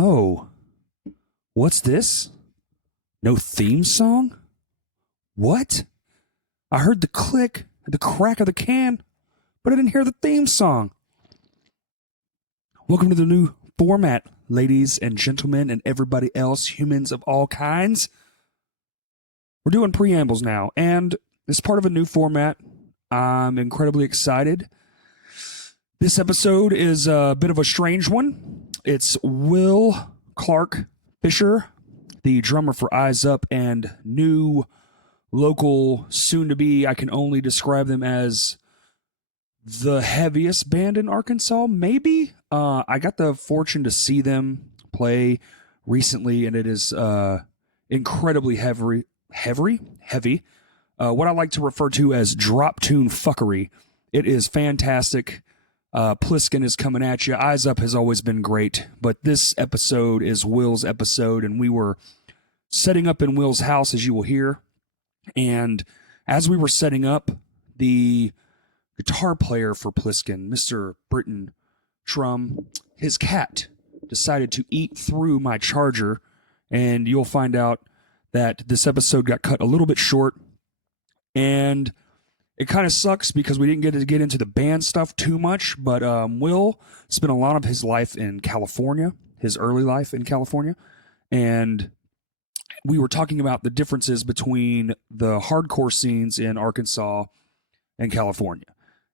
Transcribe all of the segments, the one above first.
Oh, what's this? No theme song? What? I heard the click, the crack of the can, but I didn't hear the theme song. Welcome to the new format, ladies and gentlemen, and everybody else, humans of all kinds. We're doing preambles now, and it's part of a new format. I'm incredibly excited. This episode is a bit of a strange one. It's Will Clark Fisher, the drummer for Eyes Up, and new local, soon to be, I can only describe them as the heaviest band in Arkansas, maybe. I got the fortune to see them play recently, and it is incredibly heavy. What I like to refer to as drop tune fuckery. It is fantastic. Plissken is coming at you. Eyes Up has always been great, but this episode is Will's episode, and we were setting up in Will's house, as you will hear. And as we were setting up, the guitar player for Plissken, Mr. Britton Trum, his cat decided to eat through my charger, and you'll find out that this episode got cut a little bit short, and it kind of sucks because we didn't get to get into the band stuff too much, but Will spent a lot of his life in California, his early life in California, and we were talking about the differences between the hardcore scenes in Arkansas and California.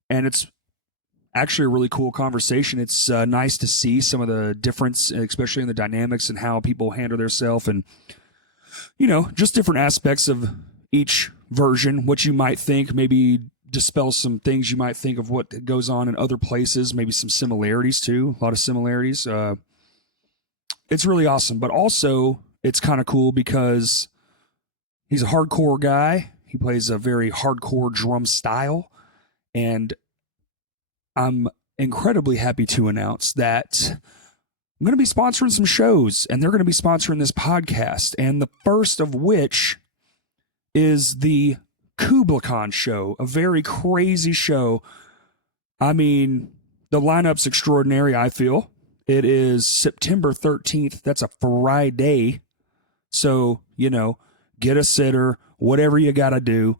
And it's actually a really cool conversation. It's nice to see some of the difference, especially in the dynamics and how people handle themselves, and, you know, just different aspects of each version, what you might think, maybe dispel some things you might think of what goes on in other places, maybe some similarities too, a lot of similarities. It's really awesome, but also it's kind of cool because he's a hardcore guy. He plays a very hardcore drum style, and I'm incredibly happy to announce that I'm going to be sponsoring some shows, and they're going to be sponsoring this podcast, and the first of which is the Kublai Khan show, a very crazy show. I mean, the lineup's extraordinary, I feel. It is September 13th. That's a Friday. So, you know, get a sitter, whatever you got to do.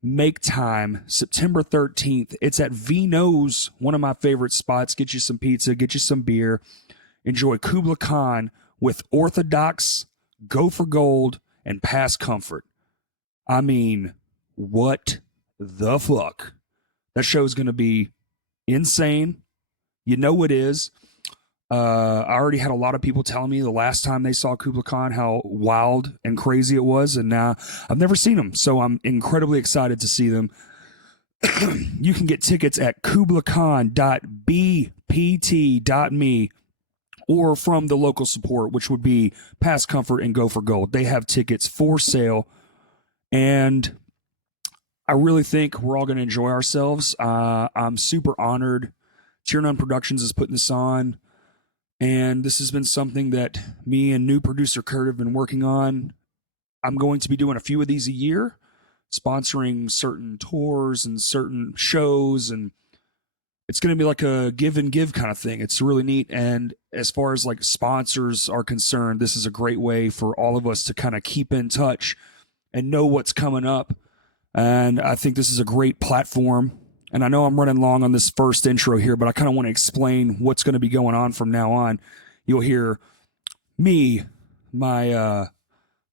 Make time. September 13th. It's at Vino's, one of my favorite spots. Get you some pizza, get you some beer. Enjoy Kublai Khan with Orthodox, Go for Gold, and Past Comfort. I mean, what the fuck? That show's going to be insane. You know it is. I already had a lot of people telling me the last time they saw Kublai Khan how wild and crazy it was, and now I've never seen them, so I'm incredibly excited to see them. You can get tickets at kublaiKhan.bpt.me or from the local support, which would be Past Comfort and Go for Gold. They have tickets for sale, and I really think we're all going to enjoy ourselves. I'm super honored. Tier None Productions is putting this on. And this has been something that me and new producer Kurt have been working on. I'm going to be doing a few of these a year, sponsoring certain tours and certain shows, and it's going to be like a give and give kind of thing. It's really neat. And as far as like sponsors are concerned, this is a great way for all of us to kind of keep in touch and know what's coming up. And I think this is a great platform. And I know I'm running long on this first intro here, but I kind of want to explain what's going to be going on from now on. You'll hear me, my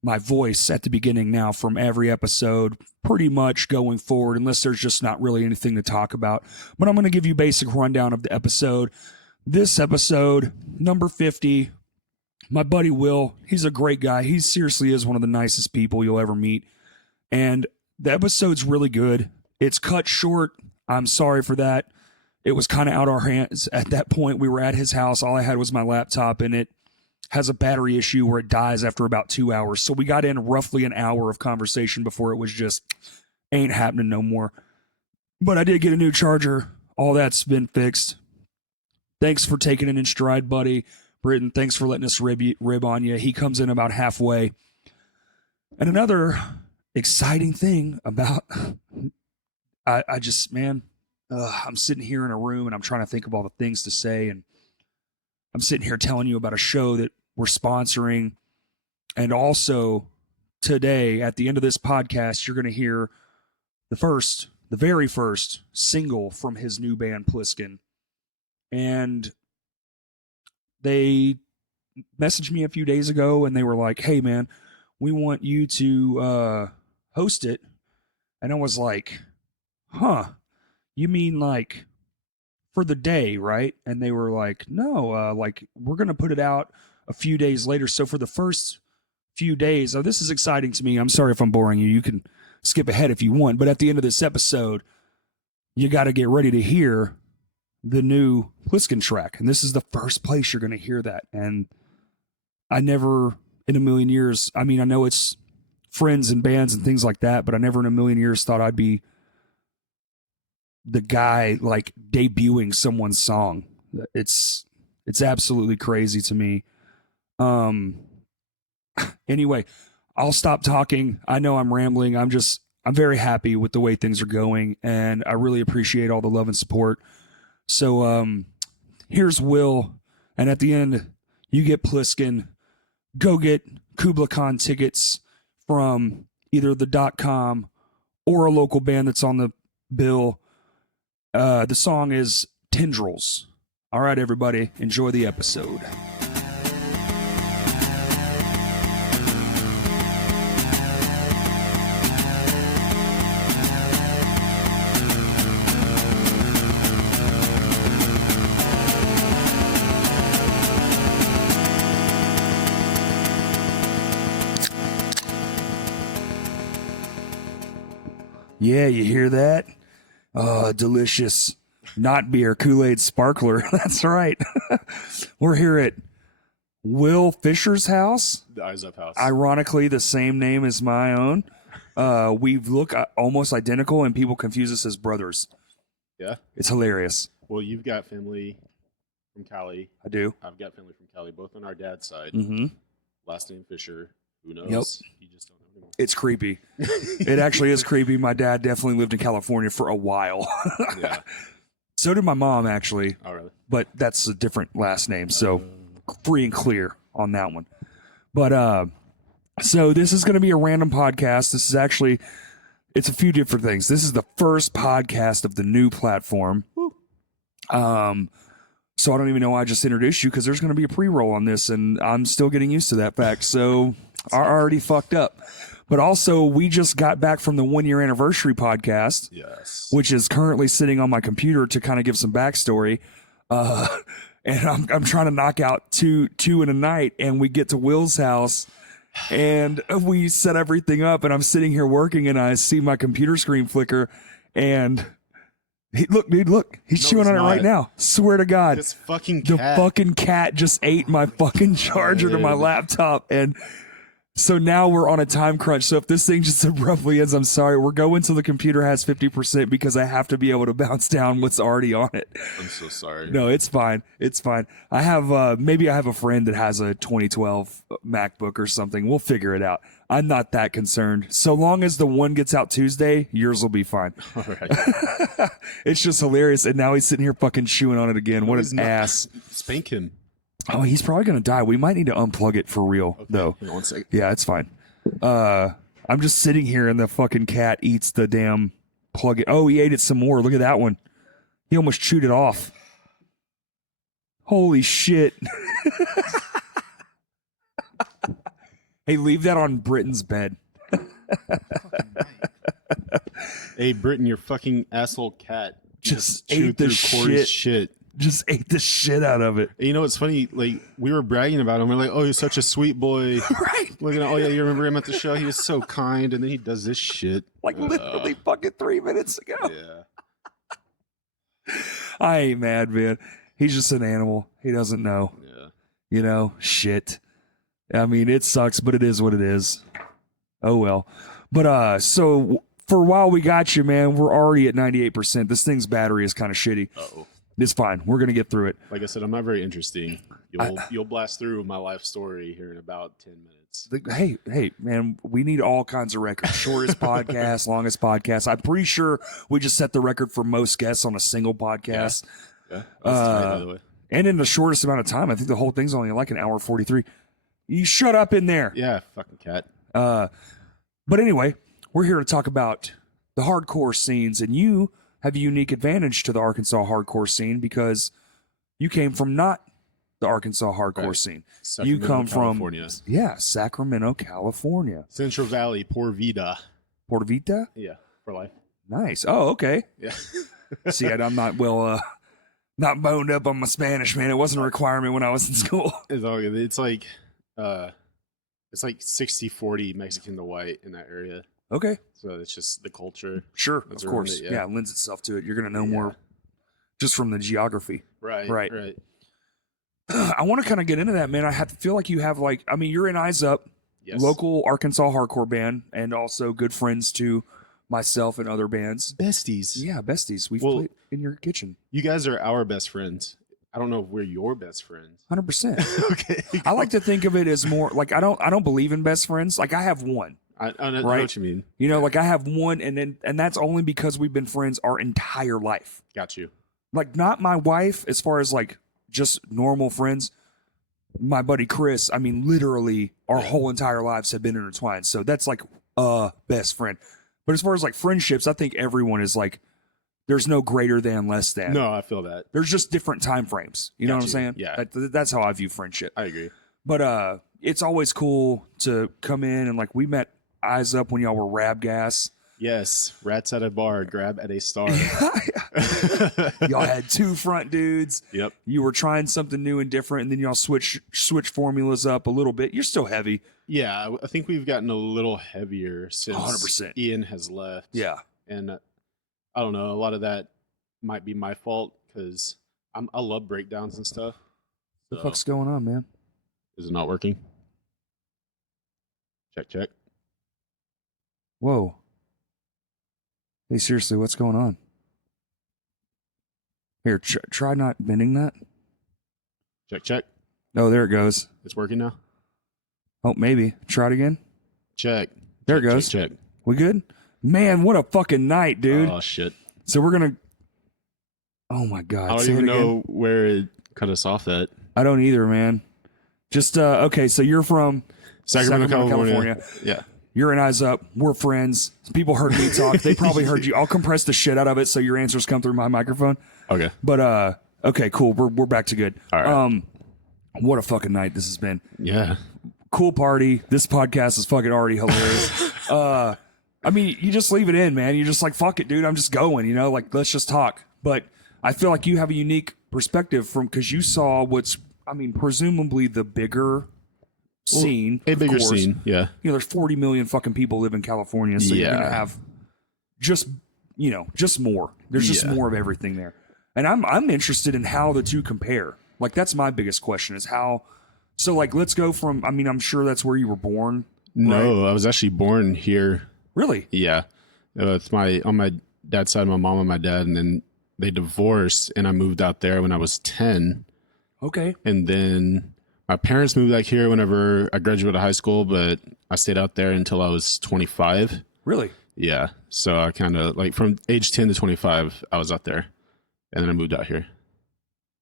voice at the beginning now from every episode, pretty much going forward, unless there's just not really anything to talk about. But I'm going to give you a basic rundown of the episode. This episode, number 50, my buddy Will, he's a great guy. He seriously is one of the nicest people you'll ever meet. And the episode's really good. It's cut short. I'm sorry for that. It was kind of out of our hands at that point. We were at his house. All I had was my laptop, and it has a battery issue where it dies after about 2 hours. So we got in roughly an hour of conversation before it was just ain't happening no more. But I did get a new charger. All that's been fixed. Thanks for taking it in stride, buddy. Britton, thanks for letting us rib on you. He comes in about halfway. And another exciting thing about... I just, man, I'm sitting here in a room and I'm trying to think of all the things to say. And I'm sitting here telling you about a show that we're sponsoring. And also today, at the end of this podcast, you're going to hear the very first single from his new band, Plissken. And they messaged me a few days ago and they were like, hey man, we want you to host it. And I was like, huh, you mean like for the day, right? And they were like, no, like we're going to put it out a few days later. So for the first few days, oh, this is exciting to me. I'm sorry if I'm boring you. You can skip ahead if you want. But at the end of this episode, you got to get ready to hear the new Plissken track. And this is the first place you're going to hear that. And I never in a million years, I mean, I know it's friends and bands and things like that, but I never in a million years thought I'd be the guy like debuting someone's song. It's absolutely crazy to me. Anyway, I'll stop talking. I know I'm rambling. I'm very happy with the way things are going, and I really appreciate all the love and support. So here's Will, and at the end, you get Plissken. Go get Kublai Khan tickets from either the .com or a local band that's on the bill. The song is Tendrils. All right, everybody, enjoy the episode. Yeah, you hear that? Oh, delicious. Not beer, Kool-Aid sparkler. That's right. We're here at Will Fisher's house. The Eyes Up house. Ironically, the same name as my own. We look almost identical, and people confuse us as brothers. Yeah? It's hilarious. Well, you've got family from Cali. I do. I've got family from Cali, both on our dad's side. Mm-hmm. Last name Fisher. Who knows? Yep. You just don't know anymore. It's creepy. It actually is creepy. My dad definitely lived in California for a while. Yeah. So did my mom, actually. Oh, really? But that's a different last name, so free and clear on that one. But so this is going to be a random podcast. This is actually, it's a few different things. This is the first podcast of the new platform. Woo. So I don't even know why I just introduced you, because there's going to be a pre-roll on this, and I'm still getting used to that fact. So I already fucked up. But also, we just got back from the 1-year anniversary podcast, yes, which is currently sitting on my computer to kind of give some backstory. And I'm trying to knock out two in a night, and we get to Will's house, and we set everything up, and I'm sitting here working, and I see my computer screen flicker, and look, dude, look, he's chewing on it right now. Swear to God, this fucking the cat. fucking cat just ate my fucking charger to my laptop, and so now we're on a time crunch. So if this thing just abruptly ends, I'm sorry. We're going till the computer has 50% because I have to be able to bounce down what's already on it. I'm so sorry. No, it's fine. It's fine. I have maybe I have a friend that has a 2012 MacBook or something. We'll figure it out. I'm not that concerned. So long as the one gets out Tuesday, yours will be fine. All right. It's just hilarious. And now he's sitting here fucking chewing on it again. What an ass. Spank him. Oh, he's probably going to die. We might need to unplug it for real, though. Hang on 1 second. Yeah, it's fine. I'm just sitting here and the fucking cat eats the damn plug. Oh, he ate it some more. Look at that one. He almost chewed it off. Holy shit. Hey, leave that on Britton's bed. Hey, Britton, your fucking asshole cat Just chewed ate the through Corey's shit. Just ate the shit out of it. And you know what's funny? Like, we were bragging about him. We're like, oh, he's such a sweet boy. Right. Looking at, oh yeah, you remember him at the show? He was so kind, and then he does this shit. Like literally fucking 3 minutes ago. Yeah. I ain't mad, man. He's just an animal. He doesn't know. Yeah. You know, shit. I mean, it sucks, but it is what it is. Oh well. But so for a while we got you, man. We're already at 98%. This thing's battery is kind of shitty. Uh-oh. It's fine. We're gonna get through it. Like I said, I'm not very interesting. You'll blast through my life story here in about 10 minutes. Hey, man, we need all kinds of records. Shortest podcast, longest podcast. I'm pretty sure we just set the record for most guests on a single podcast. Yeah. That's tight, by the way. And in the shortest amount of time. I think the whole thing's only like an hour 43. You shut up in there. Yeah, fucking cat. But anyway, we're here to talk about the hardcore scenes, and you have a unique advantage to the Arkansas hardcore scene because you came from not the Arkansas hardcore scene. Sacramento, you come California. from Sacramento, California. Central Valley, Por Vida. Porta Vita? Yeah, for life. Nice. Oh, okay. Yeah. See, I'm not not boned up on my Spanish, man. It wasn't a requirement when I was in school. It's all good. It's like 60-40 Mexican to white in that area. Okay. So it's just the culture. Sure, that's of course. it, Yeah, it lends itself to it. You're going to know more just from the geography. Right. I want to kind of get into that, man. I have to feel like you have you're in Eyes Up, Yes. local Arkansas hardcore band, and also good friends to myself and other bands. Besties. Yeah, besties. We've Well, played in your kitchen. You guys are our best friends. I don't know if we're your best friends. 100%. Okay. I like to think of it as more like I don't believe in best friends. Like I have one. I know Right. what you mean. You know, like I have one, and that's only because we've been friends our entire life. Got you. Like not my wife, as far as like just normal friends. My buddy Chris, I mean, literally our whole entire lives have been intertwined. So that's like a best friend. But as far as like friendships, I think everyone is like, there's no greater than, less than. No, I feel that. There's just different time frames. You know what I'm saying? Yeah. That's how I view friendship. I agree. But it's always cool to come in and like we met Eyes Up when y'all were Rab Gas. Yes. Rats at a bar, grab at a star. Y'all had two front dudes. Yep. You were trying something new and different, and then y'all switch formulas up a little bit. You're still heavy. Yeah, I think we've gotten a little heavier since 100%. Ian has left. Yeah. And I don't know, a lot of that might be my fault because I love breakdowns and stuff. What the fuck's going on, man? Is it not working? Check. Whoa. Hey, seriously, what's going on? Here, try not bending that. Check. Oh, there it goes. It's working now? Oh, maybe. Try it again. Check. There it goes. Check. We good? Man, what a fucking night, dude. Oh, shit. So we're going to... Oh, my God. I don't Say even it again. know where it cut us off at. I don't either, man. Just, okay, so you're from Sacramento, California. Yeah. You're in Eyes Up. We're friends. People heard me talk. They probably heard you. I'll compress the shit out of it so your answers come through my microphone. Okay. But, okay, cool. We're back to good. All right. What a fucking night this has been. Yeah. Cool party. This podcast is fucking already hilarious. I mean, you just leave it in, man. You're just like, fuck it, dude. I'm just going, you know, like, let's just talk. But I feel like you have a unique perspective because you saw presumably the bigger scene. A of bigger course. scene. Yeah. You know, there's 40 million fucking people live in California. So you're going to have just more. There's just more of everything there. And I'm interested in how the two compare. Like, that's my biggest question is how. So, like, let's go from, I'm sure that's where you were born. No, I was actually born here. Really? Yeah. It's on my dad's side, my mom and my dad, and then they divorced, and I moved out there when I was 10. Okay. And then my parents moved back here whenever I graduated high school, but I stayed out there until I was 25. Really? Yeah. So I kind of, like, from age 10 to 25, I was out there, and then I moved out here.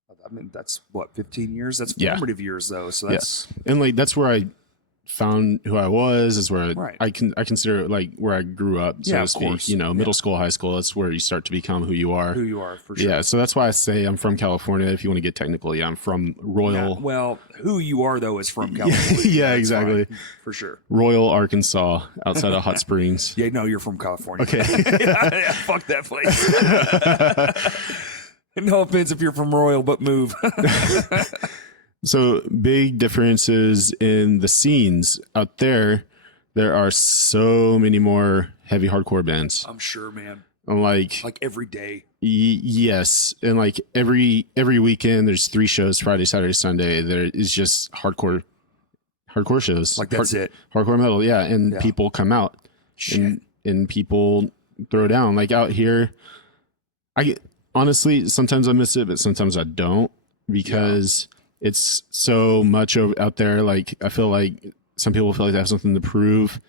I mean, that's what, 15 years? That's formative years, though. So that's and like that's where I found who I was. Is where I consider it like where I grew up, so to speak. Course. You know, middle school, high school. That's where you start to become who you are. Who you are, for sure. Yeah. So that's why I say I'm from California. If you want to get technical, I'm from Royal. Yeah, well, who you are though is from California. Yeah, exactly. Fine, for sure. Royal, Arkansas, outside of Hot Springs. Yeah, no, you're from California. Okay. yeah, fuck that place. No offense if you're from Royal, but move. So big differences in the scenes out there. There are so many more heavy hardcore bands. I'm sure, man. Like every day. Yes, and like every weekend, there's 3 shows: Friday, Saturday, Sunday. There is just hardcore shows. Like that's it. Hardcore metal, yeah. And people come out, and people throw down. Like out here, honestly, sometimes I miss it, but sometimes I don't because it's so much out there. Like I feel like some people feel like they have something to prove,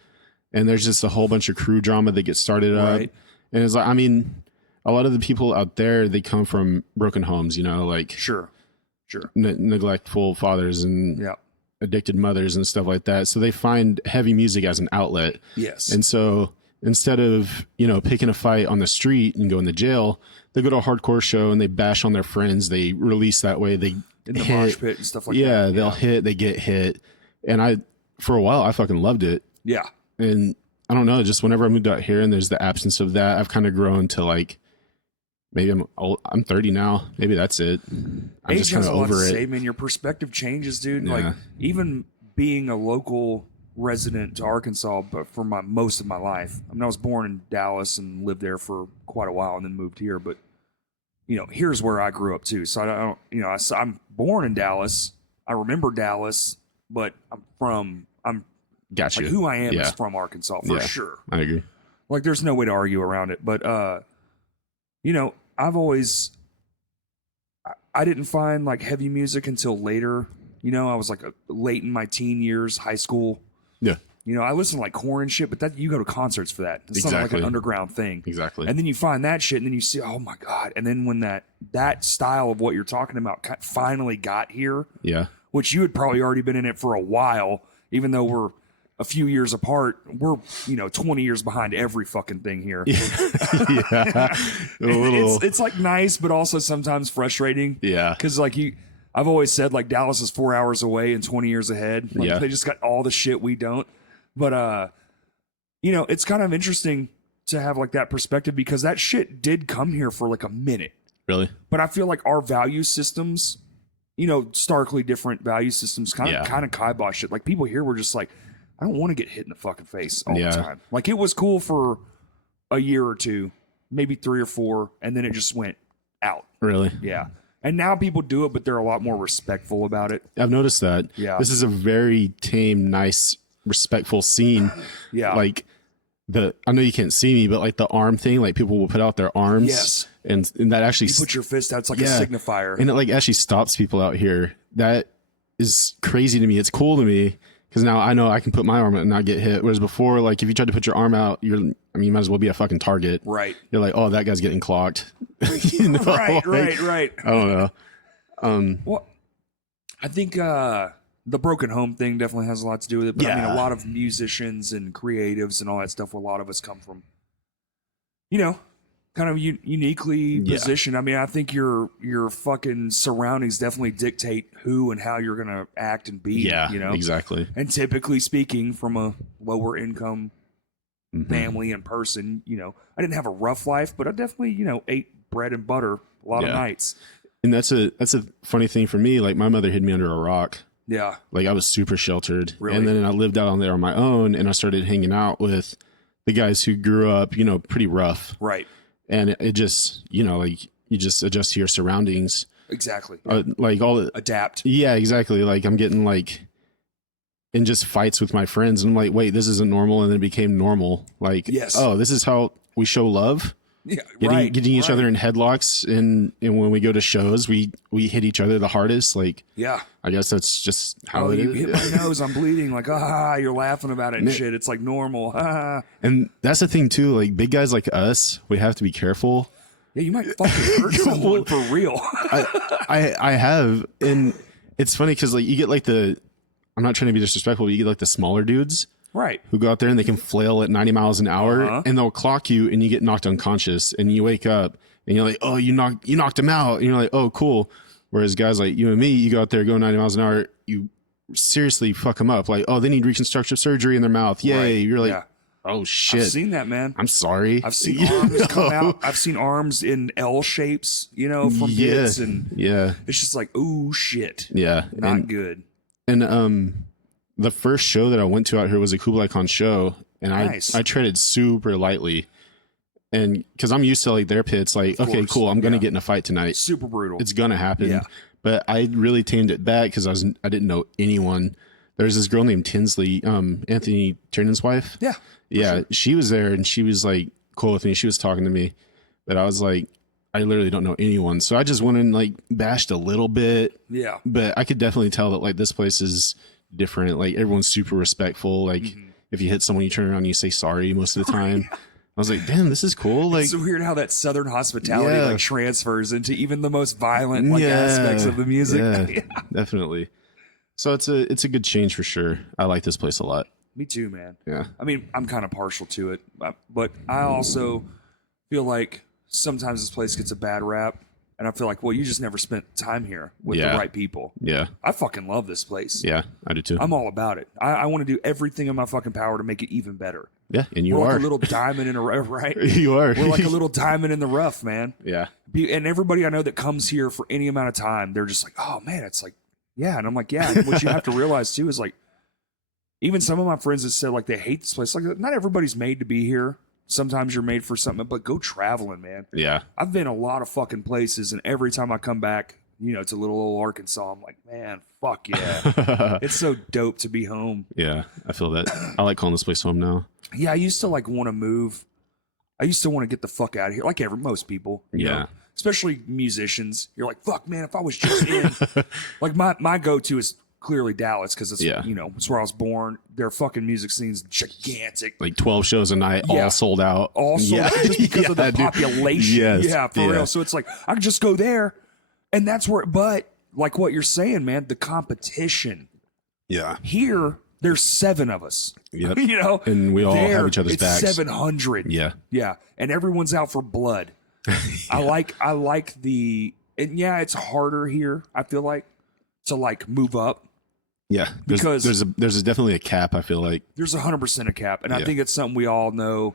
and there's just a whole bunch of crew drama that gets started up. And it's like, I mean, a lot of the people out there, they come from broken homes, you know, like sure, neglectful fathers, and addicted mothers and stuff like that. So they find heavy music as an outlet. Yes. And so instead of, picking a fight on the street and going to jail, they go to a hardcore show and they bash on their friends. They release that way. They in the hit, mosh pit and stuff like that. Yeah, they'll hit, they get hit. And for a while, I fucking loved it. Yeah. And I don't know, just whenever I moved out here and there's the absence of that, I've kind of grown to like, maybe I'm 30 now. Maybe that's it. I'm just kind of over it. Say, man, your perspective changes, dude. Yeah. Like even being a local resident to Arkansas, but for most of my life. I mean, I was born in Dallas and lived there for quite a while, and then moved here. But here's where I grew up too. So I don't, I'm born in Dallas. I remember Dallas, but I'm Gotcha. like, who I am is from Arkansas for sure. I agree. Like there's no way to argue around it. But I didn't find like heavy music until later. I was like late in my teen years, high school. Yeah. I listen to like Korn and shit, but that you go to concerts for that. It's not like an underground thing. Exactly. And then you find that shit, and then you see, oh my God. And then when that style of what you're talking about finally got here, which you had probably already been in it for a while, even though we're a few years apart, we're 20 years behind every fucking thing here. Yeah. It's like nice, but also sometimes frustrating. Yeah. Because like I've always said like Dallas is 4 hours away and 20 years ahead. Like they just got all the shit we don't. But it's kind of interesting to have like that perspective because that shit did come here for like a minute. Really? But I feel like our value systems, starkly different value systems kind of kibosh it. Like people here were just like, I don't want to get hit in the fucking face all the time. Like it was cool for a year or two, maybe 3 or 4, and then it just went out. Really? Yeah. And now people do it, but they're a lot more respectful about it. I've noticed that. Yeah. This is a very tame, nice, respectful scene. Yeah. Like I know you can't see me, but like the arm thing, like people will put out their arms. Yes. And that actually... You put your fist out, it's like a signifier. And it like actually stops people out here. That is crazy to me. It's cool to me. Because now I know I can put my arm out and not get hit. Whereas before, like if you tried to put your arm out, you might as well be a fucking target. Right. You're like, oh, that guy's getting clocked. Right. I don't know. Well, I think the broken home thing definitely has a lot to do with it. But I mean, a lot of musicians and creatives and all that stuff, a lot of us come from, kind of uniquely positioned. I mean, I think your fucking surroundings definitely dictate who and how you're going to act and be. Yeah, exactly. And typically speaking, from a lower income family and person, I didn't have a rough life, but I definitely, ate bread and butter a lot of nights. And that's a funny thing for me. Like my mother hid me under a rock. Yeah. Like I was super sheltered. Really? And then I lived out on there on my own, and I started hanging out with the guys who grew up, pretty rough. Right. And it just, like you just adjust to your surroundings. Exactly. Like adapt. Yeah, exactly. Like I'm getting like in just fights with my friends, and I'm like, wait, this isn't normal. And then it became normal. Like, oh, this is how we show love. Yeah, getting each other in headlocks, and when we go to shows, we hit each other the hardest. Like, I guess that's just how it is. You hit my nose, I'm bleeding. Like, you're laughing about it and shit. It's like normal. And that's the thing too. Like big guys like us, we have to be careful. Yeah, you might fucking hurt someone for real. I have, and it's funny because like you get like I'm not trying to be disrespectful, but you get like the smaller dudes. Right. Who go out there and they can flail at 90 miles an hour, and they'll clock you and you get knocked unconscious, and you wake up and you're like, oh, you knocked him out. And you're like, oh, cool. Whereas guys like you and me, you go out there, go 90 miles an hour, you seriously fuck them up. Like, oh, they need reconstructive surgery in their mouth. Yay. Right. You're like, oh shit. I've seen that, man. I'm sorry. I've seen arms come out. I've seen arms in L shapes, from bits, and it's just like, ooh, shit. Yeah. Not good. And, the first show that I went to out here was a Kublai Khan show, and I treaded super lightly, and because I'm used to like their pits, like okay, cool, I'm gonna get in a fight tonight, super brutal, it's gonna happen. Yeah. But I really tamed it back because I didn't know anyone. There's this girl named Tinsley, Anthony Tiernan's wife. Yeah, sure. She was there, and she was like cool with me. She was talking to me, but I was like, I literally don't know anyone, so I just went and like bashed a little bit. Yeah, but I could definitely tell that like this place is different. Like everyone's super respectful. Like if you hit someone, you turn around and you say sorry most of the time. I was like, damn, this is cool. Like, it's so weird how that Southern hospitality like transfers into even the most violent like aspects of the music. Yeah, definitely. So it's a good change for sure. I like this place a lot. Me too, man. Yeah. I mean, I'm kind of partial to it, but I also feel like sometimes this place gets a bad rap, and I feel like, well, you just never spent time here with the right people. Yeah. I fucking love this place. Yeah, I do too. I'm all about it. I want to do everything in my fucking power to make it even better. Yeah, and you We're are. like a little diamond in a rough, right? You are. We're like a little diamond in the rough, man. Yeah. And everybody I know that comes here for any amount of time, they're just like, oh, man, it's like, yeah. And I'm like, yeah. And what you have to realize, too, is like, even some of my friends that said, like, they hate this place. Like, not everybody's made to be here. Sometimes you're made for something, but go traveling, man. Yeah. I've been a lot of fucking places, and every time I come back, you know, to little old Arkansas, I'm like, man, fuck yeah. It's so dope to be home. Yeah, I feel that. I like calling this place home now. Yeah, I used to, like, want to move. I used to want to get the fuck out of here, like most people. You know? Especially musicians. You're like, fuck, man, if I was just in. Like, my go-to is clearly Dallas, because it's, you know, it's where I was born. Their fucking music scene's gigantic. Like 12 shows a night, all sold out. All sold out just because of the population. Yes. Yeah, for real. So it's like, I could just go there, and that's where, but like what you're saying, man, the competition. Yeah. Here, there's 7 of us. Yep. You know? And we all have each other's backs. 700. Yeah. Yeah. And everyone's out for blood. I like the, and yeah, it's harder here, I feel like, to like move up. Yeah. Because there's definitely a cap, I feel like. There's 100% a cap. And I think it's something we all know.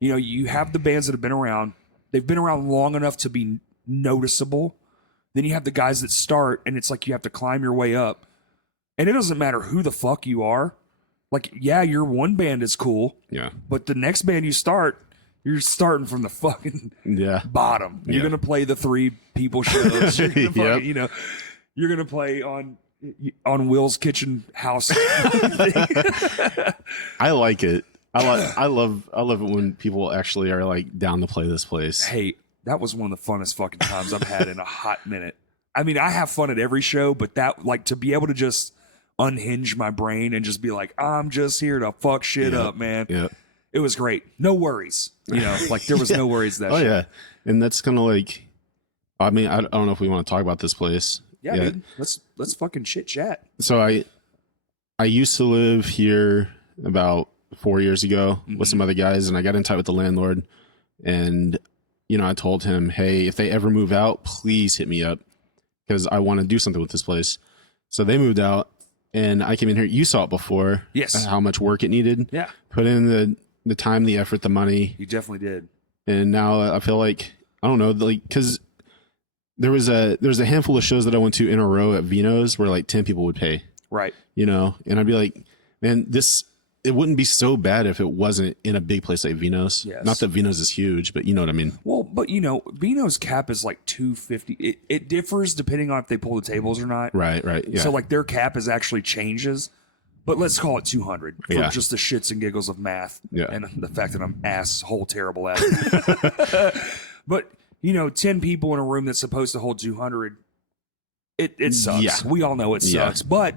You know, you have the bands that have been around. They've been around long enough to be noticeable. Then you have the guys that start, and it's like you have to climb your way up. And it doesn't matter who the fuck you are. Like, yeah, your one band is cool. Yeah. But the next band you start, you're starting from the fucking bottom. You're going to play the 3 people shows. You're gonna fucking, you know, you're going to play on Will's Kitchen House. I like it. I love it when people actually are like down to play this place. Hey, that was one of the funnest fucking times I've had in a hot minute. I mean, I have fun at every show, but that, like, to be able to just unhinge my brain and just be like, I'm just here to fuck shit up, man. Yeah. It was great. No worries. You know, like there was no worries that shit. Yeah. And that's kind of like, I mean, I don't know if we want to talk about this place. Yeah, dude. Let's fucking chit chat. So I used to live here about 4 years ago with some other guys, and I got in touch with the landlord, and you know, I told him, hey, if they ever move out, please hit me up because I want to do something with this place. So they moved out, and I came in here. You saw it before. Yes. How much work it needed. Yeah. Put in the time, the effort, the money. You definitely did. And now I feel like, I don't know, like, because there was a handful of shows that I went to in a row at Vino's where like 10 people would pay. Right. You know, and I'd be like, man, it wouldn't be so bad if it wasn't in a big place like Vino's. Yes. Not that Vino's is huge, but you know what I mean? Well, but you know, Vino's cap is like $250. It differs depending on if they pull the tables or not. Right. Yeah. So like their cap is actually changes, but let's call it 200 for just the shits and giggles of math. Yeah. And the fact that I'm asshole terrible at it. But you know, 10 people in a room that's supposed to hold 200, it sucks. Yeah. We all know it sucks. But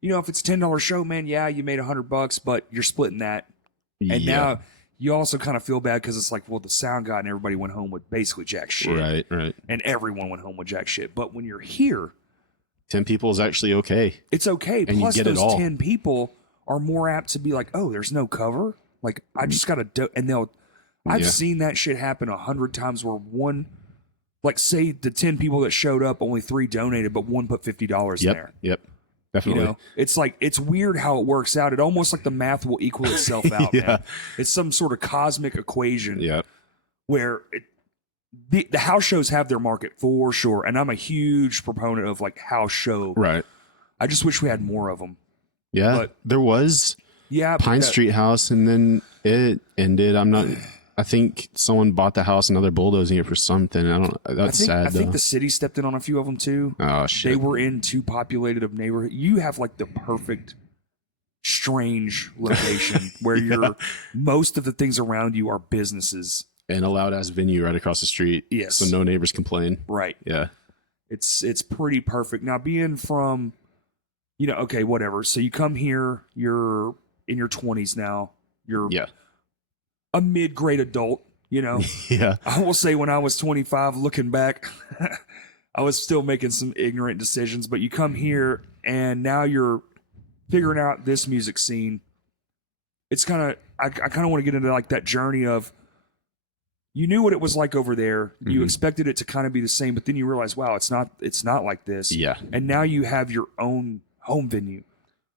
you know, if it's a $10 show, man, yeah, you made $100, but you're splitting that. And now you also kind of feel bad because it's like, well, the sound guy and everybody went home with basically jack shit. Right. And everyone went home with jack shit. But when you're here, 10 people is actually okay. it's okay. And Plus, you get those it all. 10 people are more apt to be like, oh, there's no cover. Like, I just got to and I've seen that shit happen 100 times where one, like, say the 10 people that showed up, only 3 donated, but one put $50 in there. Yep. Definitely. You know, it's like, it's weird how it works out. It almost like the math will equal itself out, man. It's some sort of cosmic equation where the house shows have their market for sure. And I'm a huge proponent of like house show. Right. I just wish we had more of them. Yeah. But there was Pine Street House, and then it ended. I think someone bought the house and now they're bulldozing it for something. That's sad. I think the city stepped in on a few of them too. Oh shit! They were in too populated of neighborhood. You have like the perfect, strange location where most of the things around you are businesses and a loud ass venue right across the street. Yes, so no neighbors complain. Right. Yeah, it's pretty perfect. Now being from, you know, okay, whatever. So you come here, you're in your 20s now. You're a mid-grade adult, you know. Yeah. I will say when I was 25, looking back, I was still making some ignorant decisions, but you come here and now you're figuring out this music scene. It's kind of, I kind of want to get into like that journey of, you knew what it was like over there. You expected it to kind of be the same, but then you realize, wow, it's not like this. Yeah. And now you have your own home venue.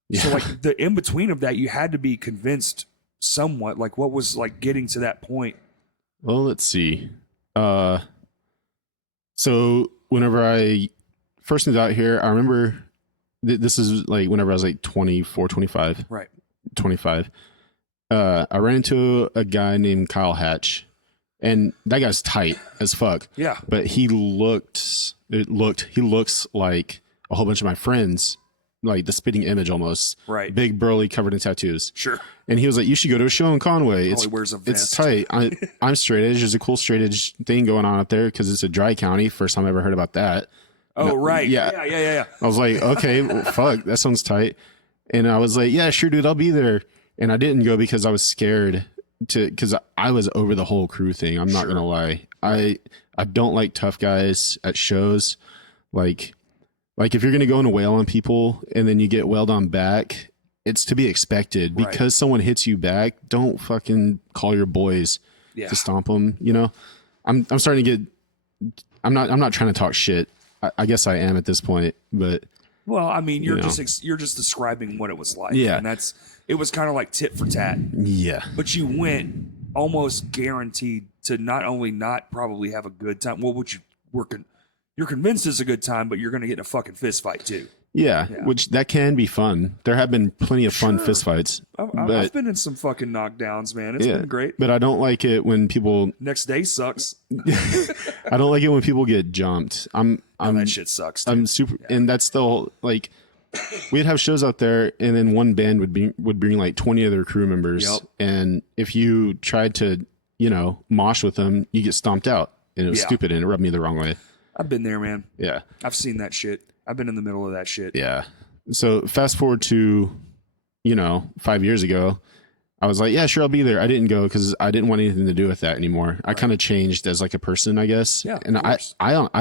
Yeah. So like the in between of that, you had to be convinced somewhat. Like what was like getting to that point? Well, let's see. So whenever I first moved out here, I remember this is like whenever I was like 24, 25. Right. 25. I ran into a guy named Kyle Hatch. And that guy's tight as fuck. Yeah. But he looks like a whole bunch of my friends, like the spitting image almost. Right. Big, burly, covered in tattoos. Sure. And he was like, you should go to a show in Conway. He wears a vest. It's tight. I'm straight edge. There's a cool straight edge thing going on up there because it's a dry county. First time I ever heard about that. Oh, right. Yeah. Yeah. I was like, okay, well, fuck, that sounds tight. And I was like, yeah, sure, dude, I'll be there. And I didn't go because I was scared because I was over the whole crew thing. I'm not gonna lie. I don't like tough guys at shows. Like if you're gonna go and wail on people and then you get wailed on back, it's to be expected. Right. Because someone hits you back, don't fucking call your boys to stomp them. You know, I'm starting to get. I'm not trying to talk shit. I guess I am at this point, but. Well, I mean, you're just describing what it was like. Yeah. And it was kind of like tit for tat. Yeah. But you went almost guaranteed to not only not probably have a good time. Well, you're convinced it's a good time, but you're going to get in a fucking fist fight too. Yeah, which that can be fun. There have been plenty of fun fist fights. I've been in some fucking knockdowns, man. It's been great. But I don't like it when people. Next day sucks. I don't like it when people get jumped. That shit sucks. Dude. I'm super, and that's the whole, like, we'd have shows out there, and then one band would bring like 20 other crew members, and if you tried to, mosh with them, you get stomped out, and it was stupid, and it rubbed me the wrong way. I've been there, man. Yeah, I've seen that shit. I've been in the middle of that shit. Yeah. So fast forward to, 5 years ago, I was like, yeah, sure, I'll be there. I didn't go because I didn't want anything to do with that anymore. Right. I kind of changed as like a person, I guess. Yeah. And I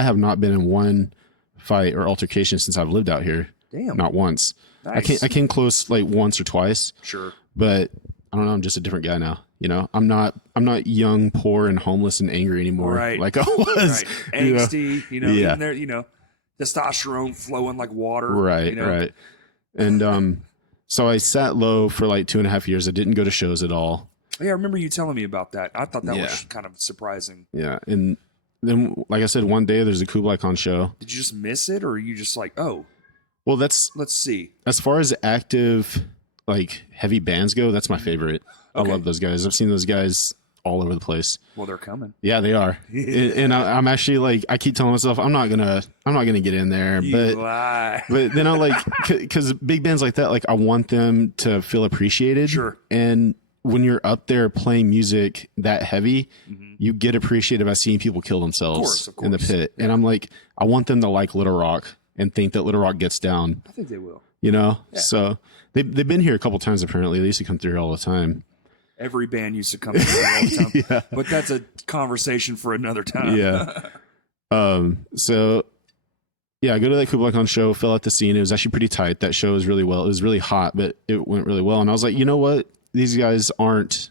have not been in one fight or altercation since I've lived out here. Damn. Not once. Nice. I came close like once or twice. Sure. But I don't know. I'm just a different guy now. I'm not young, poor, and homeless and angry anymore. Right. Like I was. Right. Angsty. Even there, testosterone flowing like water. Right. Right. And so I sat low for like 2.5 years. I didn't go to shows at all. Yeah, I remember you telling me about that. I thought that was kind of surprising. Yeah. And then, like I said, one day there's a Kublai Khan show. Did you just miss it, or are you just like, oh? Well, let's see. As far as active, like heavy bands go, that's my favorite. Okay. I love those guys. I've seen those guys all over the place. Well, they're coming. Yeah, they are. And I'm actually like, I keep telling myself, I'm not gonna get in there. You lie. But then I like, because big bands like that, like I want them to feel appreciated. Sure. And when you're up there playing music that heavy, you get appreciated by seeing people kill themselves of course. in the pit. Yeah. And I'm like, I want them to like Little Rock and think that Little Rock gets down. I think they will. Yeah. So they've been here a couple times apparently. They used to come through here all the time. Every band used to come here all the time. But that's a conversation for another time. Yeah. So yeah, I go to that Kublai Khan show, fill out the scene. It was actually pretty tight. That show was really well. It was really hot, but it went really well. And I was like, you know what? These guys aren't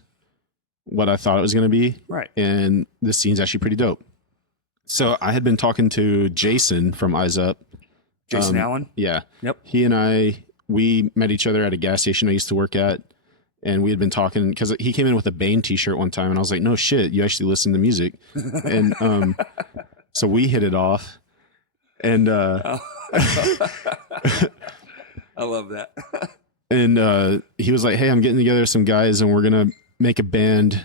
what I thought it was going to be. Right. And the scene's actually pretty dope. So I had been talking to Jason from Eyes Up. Jason Allen? Yeah. Yep. He and we met each other at a gas station I used to work at. And we had been talking because he came in with a Bane t-shirt one time. And I was like, no shit, you actually listen to music. And so we hit it off. And I love that. And he was like, hey, I'm getting together with some guys and we're going to make a band.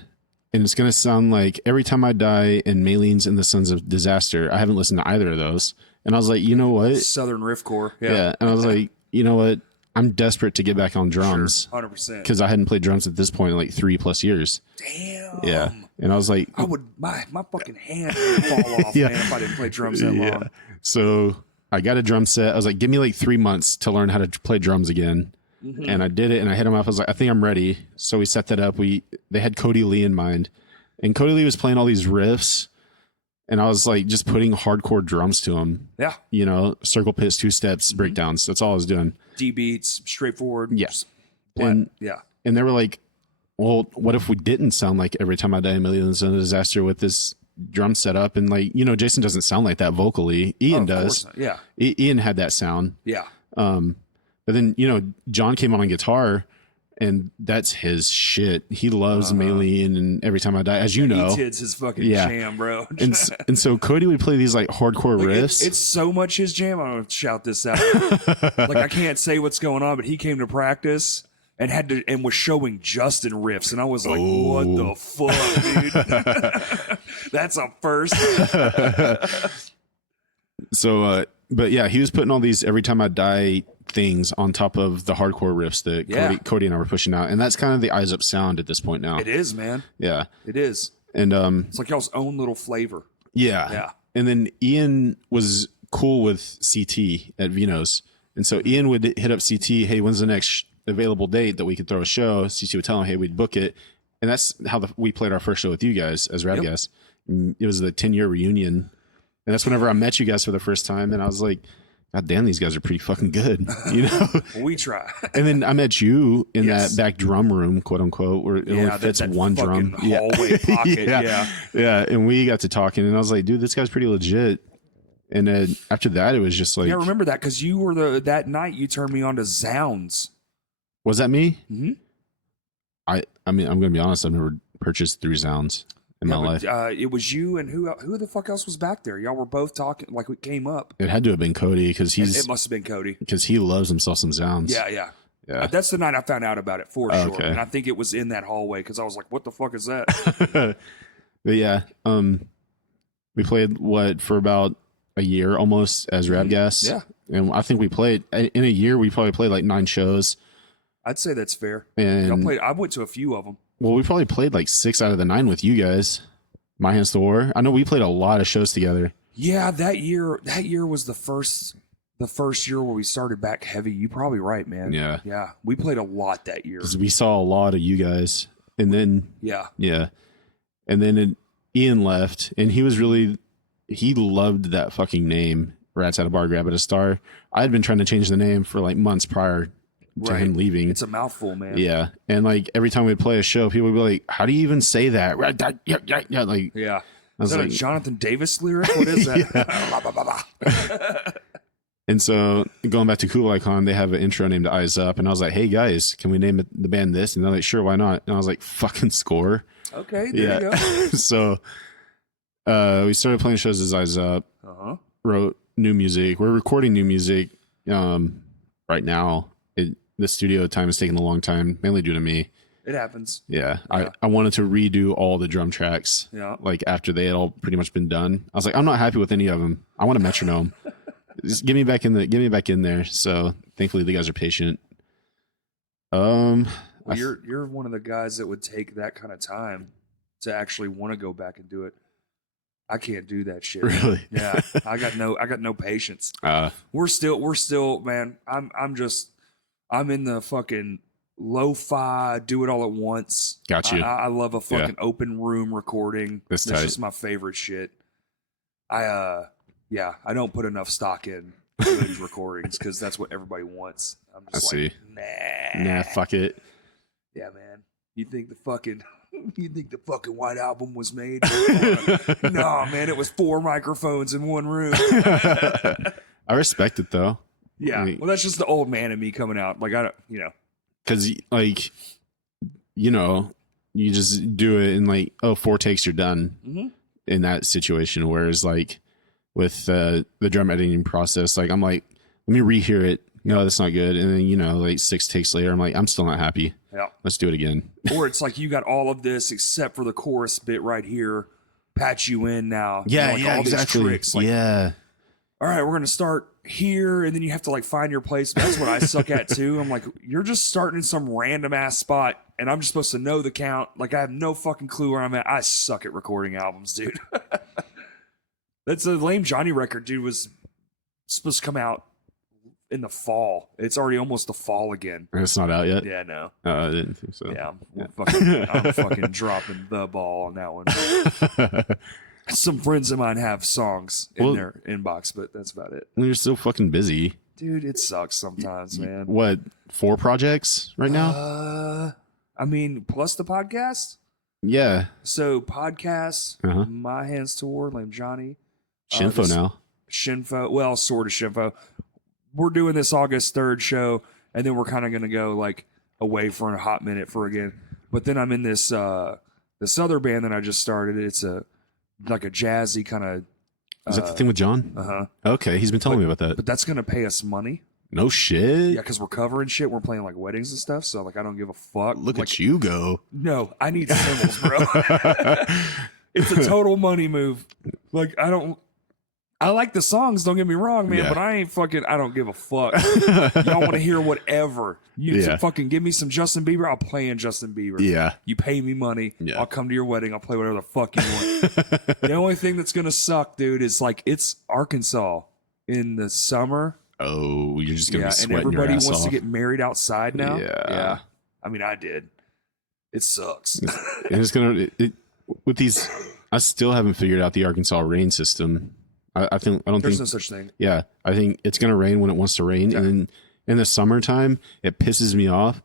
And it's going to sound like Every Time I Die and Malines and the Sons of Disaster. I haven't listened to either of those. And I was like, you know what? Southern Riff Corps. Yeah. And I was like, you know what? I'm desperate to get back on drums. Sure, 100%. Because I hadn't played drums at this point in like 3+ years. Damn. Yeah. And I was like, I would, my fucking hand would fall off, man, if I didn't play drums that long. So I got a drum set. I was like, give me like 3 months to learn how to play drums again. Mm-hmm. And I did it and I hit him up. I was like, I think I'm ready. So we set that up. They had Cody Lee in mind. And Cody Lee was playing all these riffs. And I was like just putting hardcore drums to them. Yeah. You know, circle pits, 2 steps, breakdowns. That's all I was doing. D beats, straightforward. Yes. And And they were like, well, what if we didn't sound like Every Time I Die, a Million's a Disaster with this drum setup? And like, you know, Jason doesn't sound like that vocally. Ian does. Yeah. Ian had that sound. Yeah. But then, you know, John came on guitar, and that's his shit. He loves Maylene and Every Time I Die, as you know. It's his fucking jam, bro. and so Cody would play these like hardcore riffs. It's so much his jam. I'm gonna shout this out. Like I can't say what's going on, but he came to practice and was showing Justin riffs, and I was like, what the fuck, dude? That's a first. So but yeah, he was putting all these Every Time I Die things on top of the hardcore riffs that Cody and I were pushing out, and that's kind of the Eyes Up sound at this point now. It is, man. Yeah, it is. And it's like y'all's own little flavor. Yeah. And then Ian was cool with CT at Vino's, and so Ian would hit up CT, hey, when's the next available date that we could throw a show? CT would tell him, hey, we'd book it. And that's how we played our first show with you guys as Radgas. It was the 10-year reunion, and that's whenever I met you guys for the first time, and I was like, God damn, these guys are pretty fucking good, you know? We try. And then I met you in that back drum room, quote unquote, where it only fits that one drum. Hallway pocket. Yeah. And we got to talking, and I was like, dude, this guy's pretty legit. And then after that, it was just like, I remember that because you were that night you turned me on to Zounds. Was that me? Mm-hmm. I mean, I'm gonna be honest, I've never purchased 3 Sounds in my life. It was you and who the fuck else was back there? Y'all were both talking like we came up. It had to have been Cody because it must have been Cody because he loves himself some Sounds. Yeah. That's the night I found out about it for sure, okay. and I think it was in that hallway because I was like, "What the fuck is that?" But yeah, we played for about a year almost as Radgas. Yeah, and I think we played in a year. We probably played like 9 shows. I'd say that's fair. And I went to a few of them. Well, we probably played like 6 out of the 9 with you guys. My Hands to War. I know we played a lot of shows together. Yeah, that year was the first year where we started back heavy. You're probably right, man. Yeah, we played a lot that year because we saw a lot of you guys, and then and then Ian left, and he loved that fucking name, Rats at a Bar, Grab at a Star. I had been trying to change the name for like months prior to him leaving. It's a mouthful, man. Yeah, and like every time we'd play a show, people would be like, "How do you even say that?" Like, Is that a Jonathan Davis lyric? What is that? And so going back to Kublai Khan, they have an intro named Eyes Up, and I was like, "Hey guys, can we name the band this?" And they're like, "Sure, why not?" And I was like, "Fucking score." Okay, there you go. So we started playing shows as Eyes Up. Wrote new music. We're recording new music right now. The studio time is taking a long time, mainly due to me. It happens. Yeah. I wanted to redo all the drum tracks. Yeah. Like after they had all pretty much been done. I was like, I'm not happy with any of them. I want a metronome. Just get me back in there. So thankfully the guys are patient. Well, you're one of the guys that would take that kind of time to actually want to go back and do it. I can't do that shit. Really? Yeah. I got no patience. We're still, man. I'm in the fucking lo-fi, do it all at once. Got you. I love a fucking open room recording. That's just my favorite shit. I don't put enough stock in good recordings because that's what everybody wants. I'm just nah, fuck it. Yeah, man. You think the fucking White Album was made? No, man. It was 4 microphones in one room. I respect it though. Yeah, well, that's just the old man in me coming out. Like, because like, you just do it in like 4 takes, you're done in that situation. Whereas like with the drum editing process, like I'm like, let me rehear it. No, that's not good. And then like 6 takes later, I'm like, I'm still not happy. Yeah, let's do it again. Or it's like you got all of this except for the chorus bit right here. Patch you in now. Yeah, all exactly. These tricks. Like, all right, we're gonna start here, and then you have to like find your place. That's what I suck at too. I'm like, you're just starting in some random ass spot, and I'm just supposed to know the count. Like I have no fucking clue where I'm at. I suck at recording albums, dude. That's a Lame Johnny record, dude. Was supposed to come out in the fall. It's already almost the fall again. It's not out yet. Yeah, no. I didn't think so. Yeah, I'm fucking dropping the ball on that one. Some friends of mine have songs in their inbox, but that's about it. You're so fucking busy. Dude, it sucks sometimes, man. What, 4 projects right now? I mean, plus the podcast. Yeah. So podcast, My Hands Tour, Lame Johnny. Shinfo now. Shinfo, well, sort of Shinfo. We're doing this August 3rd show, and then we're kind of going to go like away for a hot minute for again. But then I'm in this this other band that I just started. It's like a jazzy kind of. Is that the thing with John? Okay, he's been telling me about that. But that's going to pay us money. No shit. Yeah, because we're covering shit. We're playing like weddings and stuff. So like, I don't give a fuck. Look like, at you go. No, I need symbols, bro. It's a total money move. Like, I like the songs, don't get me wrong, man, but I don't give a fuck. Y'all want to hear whatever. You fucking give me some Justin Bieber, I'll play in Justin Bieber. Yeah. You pay me money, I'll come to your wedding, I'll play whatever the fuck you want. The only thing that's going to suck, dude, is like, it's Arkansas in the summer. Oh, you're just going to be sweating and everybody your ass wants off. to get married outside now. Yeah. I mean, I did. It sucks. And it's going to, with these, I still haven't figured out the Arkansas rain system. I don't think there's no such thing. Yeah, I think it's gonna rain when it wants to rain, and then in the summertime it pisses me off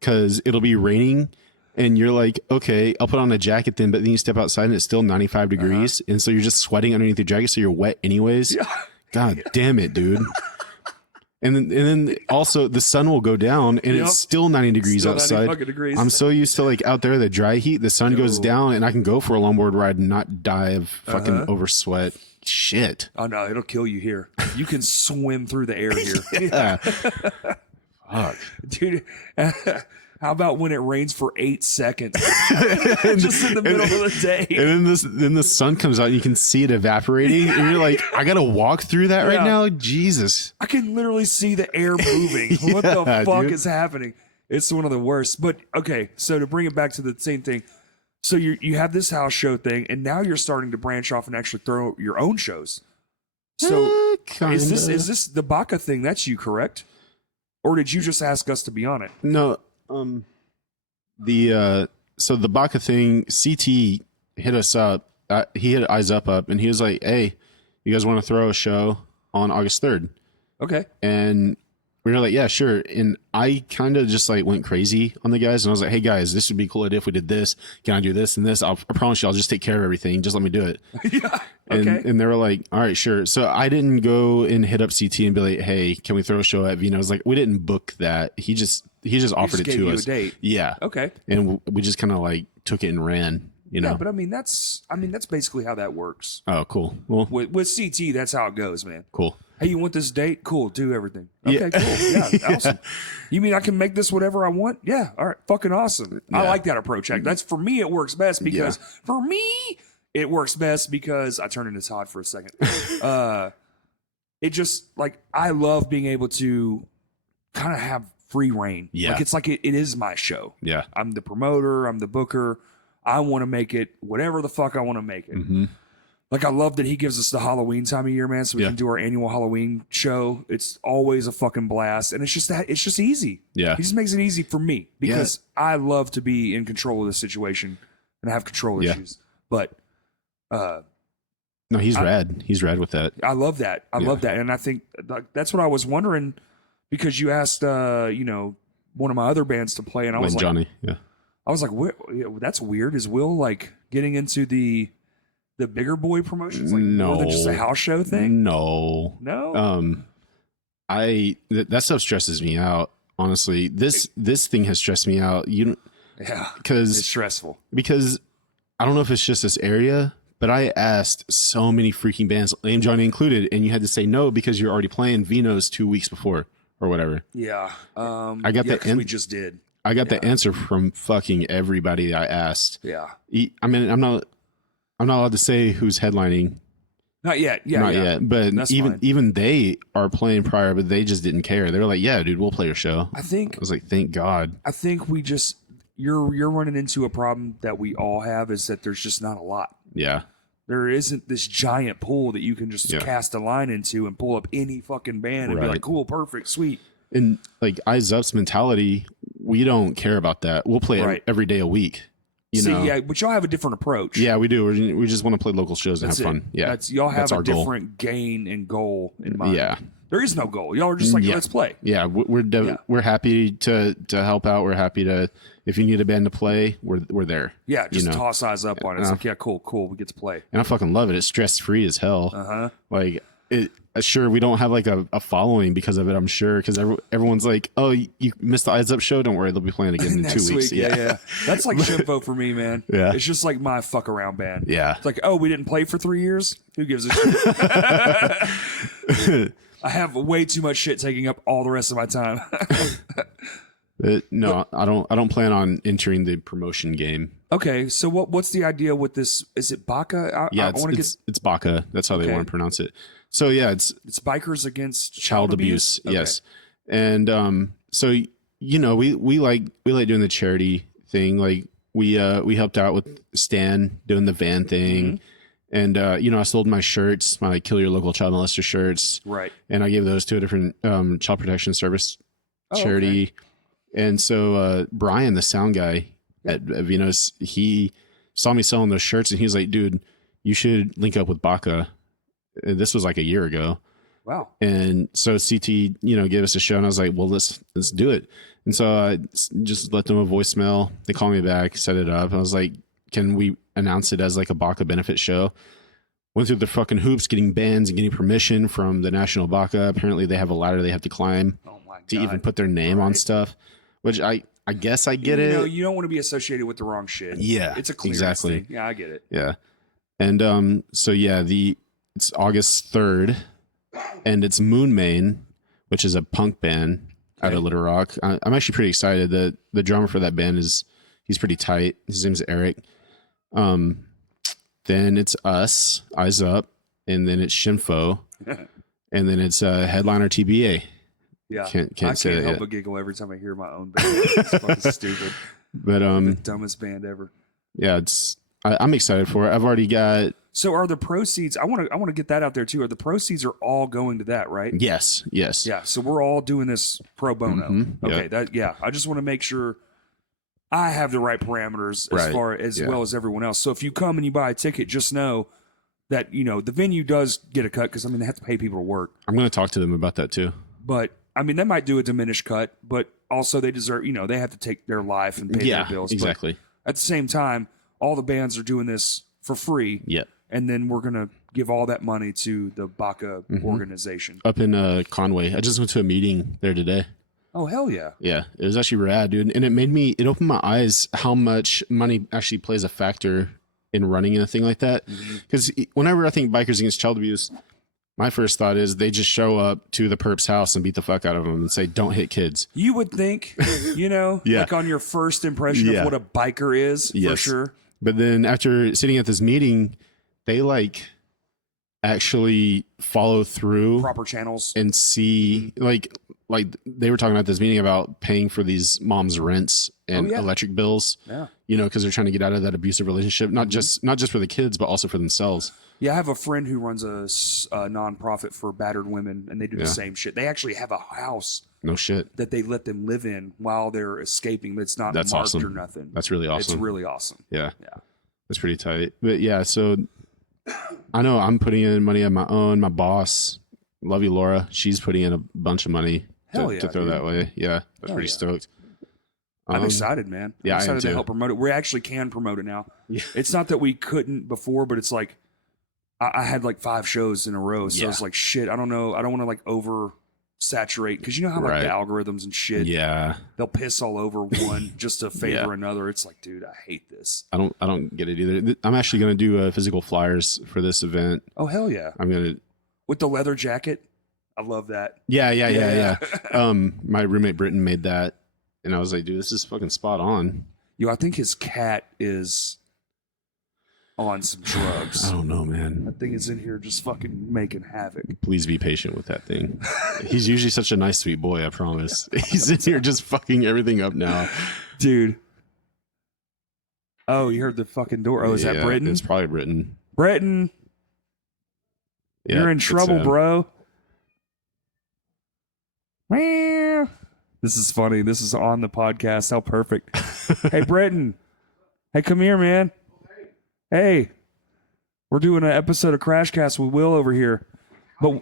because it'll be raining, and you're like, okay, I'll put on a jacket then, but then you step outside and it's still 95 degrees, and so you're just sweating underneath your jacket, so you're wet anyways. Yeah. God damn it, dude. And then also the sun will go down and it's still 90 degrees still outside. 90 degrees. I'm so used to like out there the dry heat. The sun goes down and I can go for a longboard ride and not die of fucking over sweat. Shit. Oh no, it'll kill you here. You can swim through the air here. Yeah. Fuck. Dude, how about when it rains for 8 seconds? Just in the middle of the day. And then the sun comes out and you can see it evaporating. And you're like, I gotta walk through that right now? Jesus. I can literally see the air moving. What the fuck is happening? It's one of the worst. But okay, so to bring it back to the same thing. So you have this house show thing, and now you're starting to branch off and actually throw your own shows. So is this the Baca thing? That's you, correct? Or did you just ask us to be on it? No. So the Baca thing, CT hit us up. He hit Eyes Up, and he was like, "Hey, you guys want to throw a show on August 3rd?" Okay. And we were like, "Yeah, sure." And I kind of just like went crazy on the guys, and I was like, "Hey guys, this would be cool if we did this. Can I do this and this? I promise you, I'll just take care of everything. Just let me do it." Yeah. Okay. And they were like, "All right, sure." So I didn't go and hit up CT and be like, "Hey, can we throw a show at Vino?" I was like, we didn't book that. He just offered it to us. A date. Yeah. Okay. And we just kind of like took it and ran. You know. Yeah, but I mean that's basically how that works. Oh, cool. Well, with CT, that's how it goes, man. Cool. Hey, you want this date? Cool. Do everything. Okay, Yeah. cool. Yeah, awesome. You mean I can make this whatever I want? Yeah. All right. Fucking awesome. Yeah. I like that approach. That's for me. It works best because I turned into Todd for a second. It just like I love being able to kind of have free reign. Yeah. Like it is my show. Yeah. I'm the promoter. I'm the booker. I want to make it whatever the fuck I want to make it. Mm-hmm. Like I love that he gives us the Halloween time of year, man, so we can do our annual Halloween show. It's always a fucking blast, and it's just easy. Yeah, he just makes it easy for me because I love to be in control of the situation and have control issues. But no, he's rad. He's rad with that. I love that. I love that, and I think that's what I was wondering because you asked, one of my other bands to play, and I was like, Johnny, yeah. I was like, that's weird. Is Will like getting into the bigger boy promotions, like more than just a house show thing? No. That stuff stresses me out. Honestly, this thing has stressed me out. Because it's stressful. Because I don't know if it's just this area, but I asked so many freaking bands, Lame Johnny included, and you had to say no because you're already playing Vino's 2 weeks before or whatever. Yeah. I got that. We just did. I got the answer from fucking everybody I asked. Yeah. I mean, I'm not allowed to say who's headlining. Not yet. Yeah. Not yet. But that's even they are playing prior, but they just didn't care. They were like, "Yeah, dude, we'll play your show." I was like, "Thank God." I think you're running into a problem that we all have is that there's just not a lot. Yeah. There isn't this giant pool that you can just cast a line into and pull up any fucking band and be like, cool, perfect, sweet. And like Eyes Up's mentality, we don't care about that. We'll play every day a week. you know. Yeah, but y'all have a different approach. Yeah, we do. We just want to play local shows and have fun. Yeah, y'all have that's a our goal. different gain and goal in mind. Yeah, there is no goal. Y'all are just like, let's play. Yeah, we're happy to help out. We're happy to, if you need a band to play, we're there. Yeah, just toss eyes up on it. It's like, yeah, cool, we get to play. And I fucking love it. It's stress free as hell. Like it. Sure, we don't have like a following because of it. I'm sure because everyone's like, oh, you missed the Eyes Up show. Don't worry, they'll be playing again in 2 weeks. Yeah. That's like Shimpo for me, man. Yeah, it's just like my fuck around band. Yeah, it's like, oh, we didn't play for 3 years. Who gives a shit? I have way too much shit taking up all the rest of my time. No, I don't plan on entering the promotion game. Okay, so what's the idea with this? Is it Baka? It's Baka. That's how they want to pronounce it. So yeah, it's bikers against child abuse. Okay. Yes, and so you know we like doing the charity thing. Like we helped out with Stan doing the van thing, and you know I sold my shirts, my Kill Your Local Child Molester shirts, right? And I gave those to a different child protection service charity. Okay. And so Brian, the sound guy at Vino's, he saw me selling those shirts, and he was like, "Dude, you should link up with Baka." This was like a year ago. Wow. And so CT, you know, gave us a show, and I was like, well, let's do it. And so I just let them a voicemail. They called me back, set it up. I was like, can we announce it as like a Baka benefit show? Went through the fucking hoops, getting bans and getting permission from the National Baka. Apparently they have a ladder they have to climb to even put their name on stuff, which I guess I get it. No, you don't want to be associated with the wrong shit. Yeah, it's a clearance thing. Yeah, I get it. Yeah. And so yeah, it's August 3rd, and it's Moon Main, which is a punk band out of Little Rock. I'm actually pretty excited. The drummer for that band he's pretty tight. His name's Eric. Then it's us, Eyes Up, and then it's Shinfo, and then it's headliner TBA. Yeah, can't say that. I can't help but giggle every time I hear my own band. It's fucking stupid. But the dumbest band ever. Yeah, I'm excited for it. I've already got. So are the proceeds? I want to get that out there too. Are the proceeds are all going to that, right? Yes. Yeah. So we're all doing this pro bono. Mm-hmm. Okay. Yeah. I just want to make sure I have the right parameters as far as well as everyone else. So if you come and you buy a ticket, just know that the venue does get a cut because they have to pay people to work. I'm going to talk to them about that too. But they might do a diminished cut, but also they deserve. They have to take their life and pay their bills. Exactly. But at the same time, all the bands are doing this for free. Yeah. And then we're going to give all that money to the Baka organization. Up in Conway. I just went to a meeting there today. Oh, hell yeah. Yeah. It was actually rad, dude. And it opened my eyes how much money actually plays a factor in running in a thing like that. Because whenever I think bikers against child abuse, my first thought is they just show up to the perp's house and beat the fuck out of them and say, don't hit kids. You would think, like on your first impression of what a biker is, for sure. But then after sitting at this meeting, they actually follow through proper channels and see like they were talking at this meeting about paying for these moms' rents and electric bills. Yeah. Because they're trying to get out of that abusive relationship, not just for the kids, but also for themselves. Yeah, I have a friend who runs a nonprofit for battered women, and they do the same shit. They actually have a house. No shit. That they let them live in while they're escaping, but it's not marked awesome. or nothing. That's really awesome. It's really awesome. Yeah. That's pretty tight. But yeah, so I know I'm putting in money on my own. My boss, love you, Laura, she's putting in a bunch of money to throw that way. Yeah, that's pretty stoked. I'm excited, man. I'm excited to help promote it. We actually can promote it now. Yeah. It's not that we couldn't before, but it's like I had like 5 shows in a row, so it's like shit. I don't know. I don't want to like oversaturate because you know how like the algorithms and shit. Yeah, they'll piss all over one just to favor another. It's like, dude, I hate this. I don't get it either. I'm actually gonna do physical flyers for this event. Oh hell yeah! I'm gonna with the leather jacket. I love that. Yeah. My roommate Britton made that, and I was like, dude, this is fucking spot on. I think his cat is on some drugs. I don't know, man. That thing is in here just fucking making havoc. Please be patient with that thing. He's usually such a nice, sweet boy, I promise. He's in here just fucking everything up now. Dude. Oh, you heard the fucking door. Oh, is that Britton? It's probably Britton. Britton. You're in trouble, bro. This is funny. This is on the podcast. How perfect. Hey, Britton. Hey, come here, man. Hey, we're doing an episode of Crash Cast with Will over here.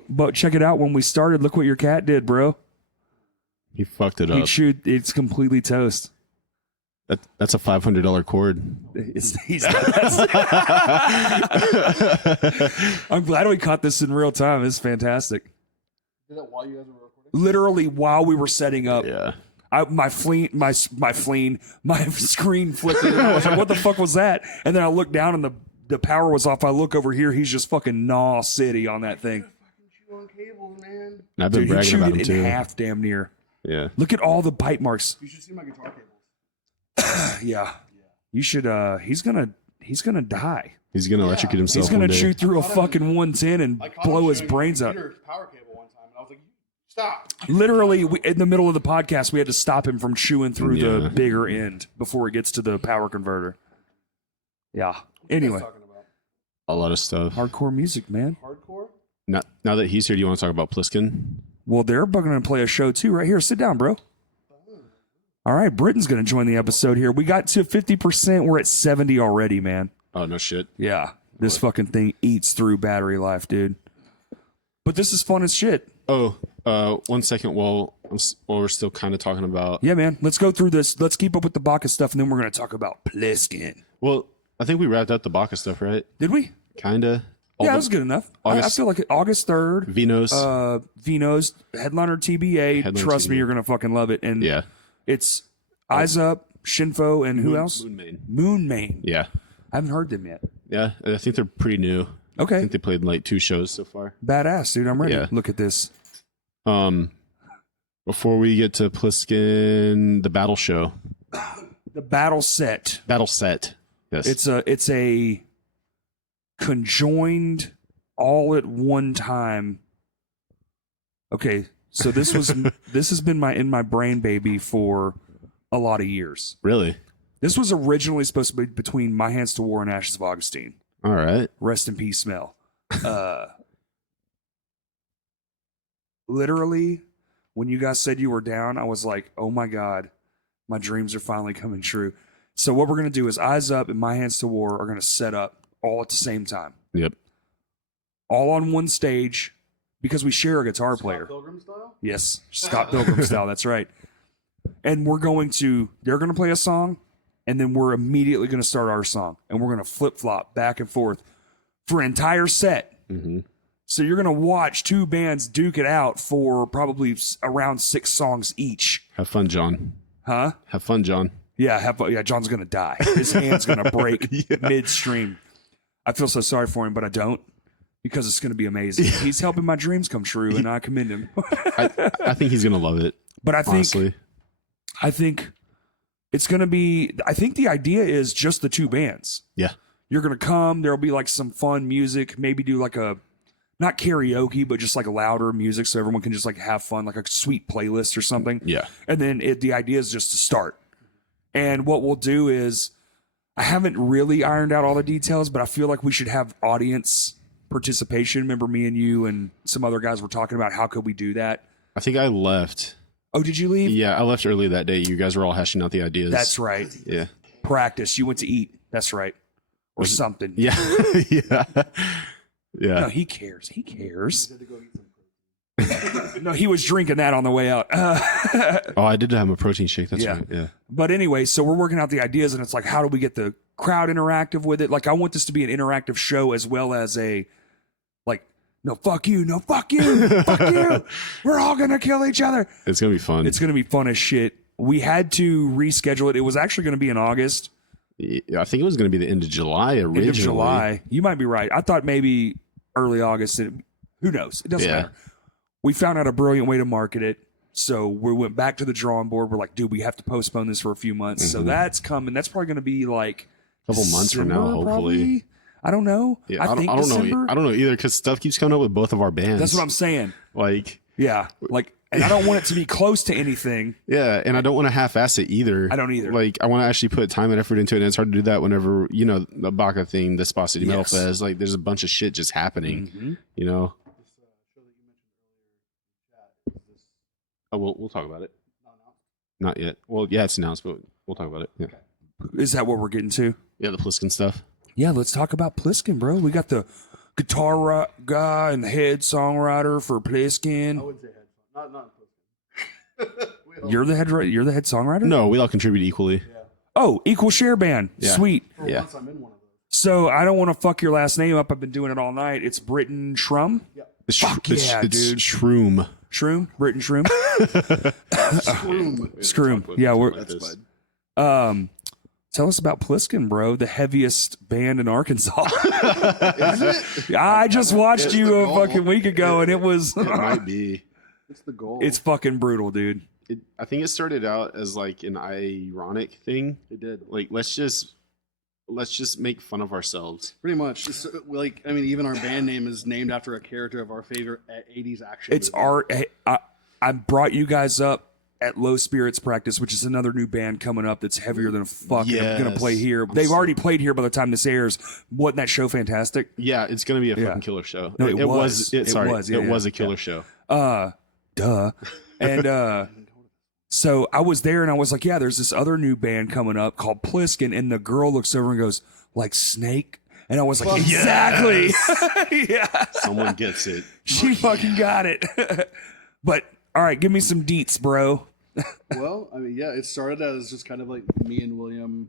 But check it out. When we started, look what your cat did, bro. He fucked it He up. chewed. It's completely toast. That's a $500 cord. I'm glad we caught this in real time. It's fantastic. Did that while you guys were recording? Literally while we were setting up. Yeah. My screen flickered. I was like, what the fuck was that? And then I looked down and the power was off. I look over here. He's just fucking gnaw city on that thing. Chew on cables, man. And I've been Dude, he bragging chewed about it him in too. half damn near. Yeah. Look at all the bite marks. You should see my guitar cables. Yeah. You should he's gonna die. He's gonna electrocute himself. He's gonna one day. chew through a fucking 110 and I caught blow him his chewing brains my out. computer power cable one time, and I was like, "Stop!" Literally, in the middle of the podcast, we had to stop him from chewing through the Yeah. bigger end before it gets to the power converter. Yeah. What you Anyway, guys talking about A lot of stuff. hardcore music, man. hardcore. Now that he's here, do you want to talk about Plissken? Well, they're going to play a show too, right here. Sit down, bro. All right, Britain's going to join the episode here. We got to 50%. We're at 70 already, man. Oh no shit. Yeah, this fucking thing eats through battery life, dude. But this is fun as shit. Oh, 1 second. While we're still kind of talking about. Yeah, man. Let's go through this. Let's keep up with the Bacchus stuff, and then we're going to talk about Plissken. Well, I think we wrapped up the Bacchus stuff, right? Did we? Kinda. Yeah, that was good enough. I feel like August 3rd. Vinos. Vino's headliner TBA. Headliner Trust me, TBA. you're gonna fucking love it. And yeah. it's Eyes Up, Shinfo, and who else? Moonmane. Yeah. I haven't heard them yet. Yeah. I think they're pretty new. I Okay, think they played like 2 shows so far. badass, dude. I'm ready. Yeah. Look at this. Before we get to Plissken, the battle show. The battle set. Battle set. Yes. It's a conjoined all at one time. Okay, so this has been in my brain baby for a lot of years. really This was originally supposed to be between My Hands to War and Ashes of Augustine. all right. Rest in peace, Mel. Literally, when you guys said you were down, I was like, oh my God, my dreams are finally coming true. So what we're going to do is Eyes Up and My Hands to War are going to set up all at the same time. Yep. All on one stage because we share a guitar player. Pilgrim style. Yes, Scott Pilgrim style. That's right. And they're going to play a song, and then we're immediately going to start our song, and we're going to flip flop back and forth for an entire set. Mm-hmm. So you're going to watch 2 bands duke it out for probably around 6 songs each. Have fun, John. Huh? Have fun, John. Yeah, John's going to die. His hand's going to break midstream. I feel so sorry for him, but I don't, because it's going to be amazing. He's helping my dreams come true, and I commend him. I think he's gonna love it. But Honestly. I think it's going to be, I think the idea is just the 2 bands. Yeah. You're going to come, there'll be like some fun music, maybe do like not karaoke, but just like louder music so everyone can just like have fun, like a sweet playlist or something. Yeah. And then the idea is just to start. And what we'll do is, I haven't really ironed out all the details, but I feel like we should have audience participation. Remember me and you and some other guys were talking about how could we do that? I think I left. Oh, did you leave? Yeah, I left early that day. You guys were all hashing out the ideas. That's right. Yeah. Practice. You went to eat. That's right. Or something. Yeah. Yeah. Yeah. No, he cares. He cares. No, he was drinking that on the way out. Oh, I did have a protein shake. That's Yeah. right. Yeah. But anyway, so we're working out the ideas, and it's like, how do we get the crowd interactive with it? Like, I want this to be an interactive show as well as a, like, no, fuck you, no, fuck you, fuck you. We're all going to kill each other. It's gonna be fun. It's going to be fun as shit. We had to reschedule it. It was actually going to be in August. I think it was gonna be the end of July originally. End of July. You might be right. I thought maybe early August. Who knows? It doesn't matter. We found out a brilliant way to market it. So we went back to the drawing board. We're like, dude, we have to postpone this for a few months. So that's coming. That's probably going to be like A couple months from now, December, hopefully. probably? I don't know. Yeah, I think don't December. know. I don't know either because stuff keeps coming up with both of our bands. That's what I'm saying. like. Yeah. Like, and I don't want it to be close to anything. Yeah, and I don't want to half-ass it either. I don't either. Like, I want to actually put time and effort into it, and it's hard to do that whenever, the Baca thing, the Spa City Metal Yes. Fest, like, there's a bunch of shit just happening, Oh, we'll talk about it. Not yet. Well, yeah, it's announced, but we'll talk about it. Yeah. Is that what we're getting to? Yeah, the Plissken stuff. Yeah, let's talk about Plissken, bro. We got the guitar guy and the head songwriter for I Plissken. wouldn't say headphone. Not Plissken. You're the head songwriter? No, we all contribute equally. Yeah. Oh, equal share band. Yeah. Sweet. For Yeah. once, I'm in one of those. So I don't want to fuck your last name up. I've been doing it all night. It's Britton Shrum. It's, Fuck it's, yeah, it's dude. Shroom. Shroom? Britton Shroom? Scroom. Scroom. Yeah, we're That's bud. tell us about Plissken, bro. The heaviest band in Arkansas. Is it? I just watched It's you the a goal. fucking week ago and it was It might be. It's the goal. it's fucking brutal, dude. I think it started out as like an ironic thing. It did. Like let's just make fun of ourselves. Pretty much. It's, like, I mean, even our band name is named after a character of our favorite 80s action It's movie. art. I brought you guys up at Low Spirits Practice, which is another new band coming up that's heavier than a fuck. And I'm gonna Yes. play here. I'm They've so- already played here by the time this airs. Wasn't that show fantastic? Yeah, it's gonna be a Yeah. fucking killer show. No, it was. It was. Yeah, it was yeah. a killer show. Duh. And so I was there and I was like, yeah, there's this other new band coming up called Plissken, and the girl looks over and goes, like Snake? And I was like, Fuck exactly. Yeah. Someone gets it. She fucking got it. But all right, give me some deets, bro. Well, I mean, yeah, it started as just kind of like me and William.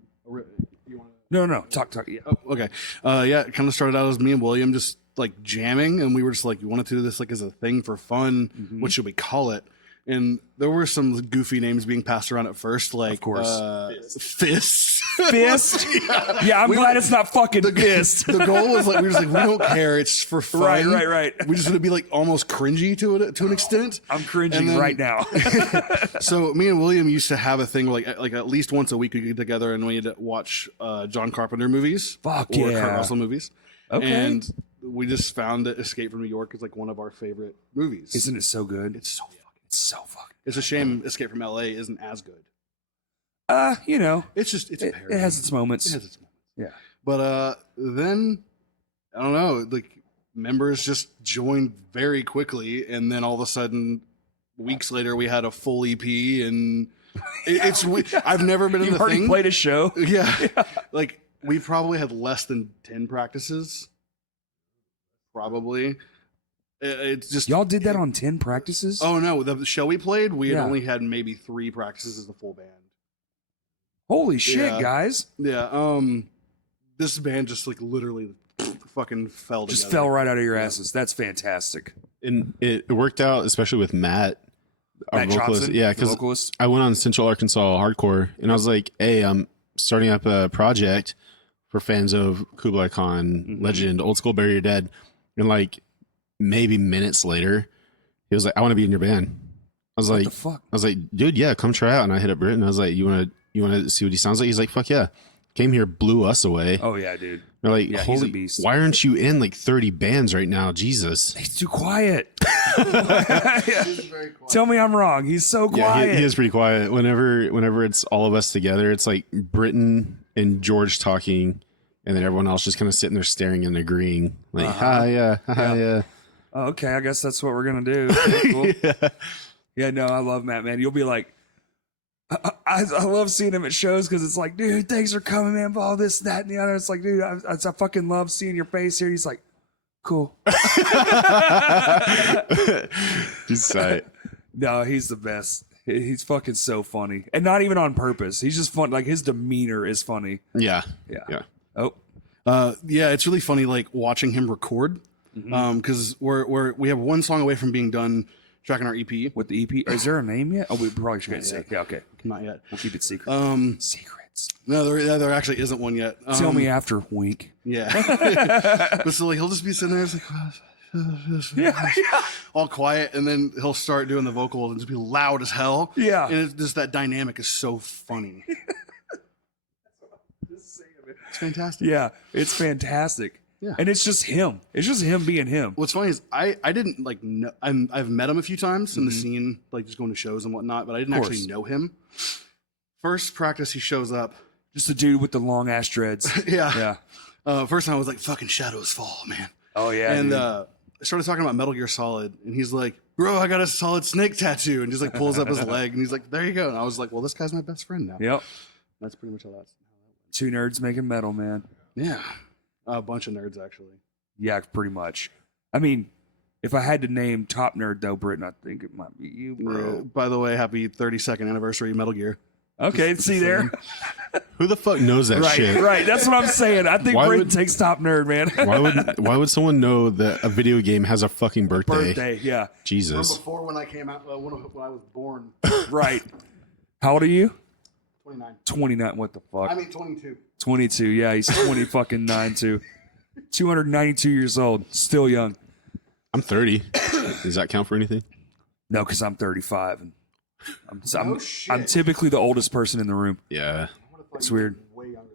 You want No. Talk. Yeah. Oh, okay. Yeah, it kind of started out as me and William just like jamming, and we were just like, we wanted to do this like as a thing for fun. Mm-hmm. What should we call it? And there were some goofy names being passed around at first, like Of course. Fists. Fist? Yeah, I'm glad it's not fucking fist. The goal was like we were just like, we don't care, it's for fun. Right. We just want to be like almost cringy to an extent. I'm cringing And then- right now. So me and William used to have a thing where like at least once a week we get together and we had to watch John Carpenter movies. Fuck or yeah. Kurt Russell movies. Okay. And we just found that Escape from New York is like one of our favorite movies. Isn't it so good? It's so fucking. It's so fucking. It's a shame Escape from LA isn't as good. You know, It's just it's a it parody. has its moments. It has its moments. Yeah. But then I don't know, like members just joined very quickly, and then all of a sudden, weeks later, we had a full EP, and it's I've never been in You've the already thing. played a show. Yeah. Like we probably had less than 10 practices. Probably. It's just Y'all did that on 10 practices? Oh no, the show we played, we had Yeah. only had maybe 3 practices as the full band. Holy shit, Yeah. guys. Yeah, this band just like literally fucking fell Just together. fell right out of your asses. That's fantastic. And it worked out, especially with Matt, our Matt vocalist. Johnson, Yeah, the because vocalist. I went on Central Arkansas Hardcore, and I was like, "Hey, I'm starting up a project for fans of Kublai Khan, Mhm. Legend, Old School, Bury Your Dead." And like maybe minutes later, he was like, "I want to be in your band." I was What like, the fuck? "I was like, dude, yeah, come try out." And I hit up Britton. I was like, "You want to see what he sounds like?" He's like, "Fuck yeah!" Came here, blew us away. Oh, yeah, dude. They're like, Yeah, he's a "Holy, beast." why aren't you in like 30 bands right now?" Jesus. He's too quiet. It's very quiet. Tell me I'm wrong. He's so Yeah, quiet. he is pretty quiet. Whenever it's all of us together, it's like Britton and George talking, and then everyone else just kind of sitting there staring and agreeing, like, "Hi, yeah, hi, yeah." Oh, okay, I guess that's what we're going to do. Okay, cool. Yeah. Yeah, no, I love Matt, man. You'll be like, I love seeing him at shows because it's like, dude, thanks for coming, man, for all this, that, and the other. It's like, dude, I fucking love seeing your face here. He's like, cool. He's tight. No, he's the best. He's fucking so funny. And not even on purpose. He's just fun. Like, his demeanor is funny. Yeah, Yeah. yeah. Oh, Yeah, it's really funny like watching him record. Because we have one song away from being done tracking our EP. with the EP. Is there a name yet? Oh, we probably should Not say. yet. Yeah, okay. Not yet. We'll keep it secret. Secrets. No, there actually isn't one yet. Tell me after, wink. Yeah. But so like he'll just be sitting there, it's like Yeah. all quiet, and then he'll start doing the vocals and just be loud as hell. Yeah. And it's just that dynamic is so funny. It's fantastic. Yeah, it's fantastic. Yeah. And it's just him. It's just him being him. What's funny is I didn't like know, I've met him a few times in the scene, like just going to shows and whatnot, but I didn't Of actually course. know him. First practice, he shows up. Just the dude with the long ass dreads. Yeah. Yeah. First time I was like, "Fucking Shadows Fall, man." Oh yeah. And dude. I started talking about Metal Gear Solid, and he's like, "Bro, I got a Solid Snake tattoo," and just like pulls up his leg, and he's like, "There you go." And I was like, "Well, this guy's my best friend now." Yep. That's pretty much how that Two nerds making metal, man. Yeah, a bunch of nerds actually. Yeah, pretty much. I mean, if I had to name top nerd though, Britton, I think it might be you, bro. By the way, happy 32nd anniversary Metal Gear. Okay, see there. Who the fuck knows that Right, shit? right. That's what I'm saying. I think Why Britton would- takes top nerd, man. Why would someone know that a video game has a fucking birthday? Birthday, yeah. Jesus. From before when I came out, when I was born. Right. How old are you? 29. 29. What the fuck? I mean 22. 22. Yeah, he's 20 fucking 9 too. 292 years old. Still young. I'm 30. Does that count for anything? No, because I'm 35. And No shit. I'm typically the oldest person in the room. Yeah. It's weird. Way younger.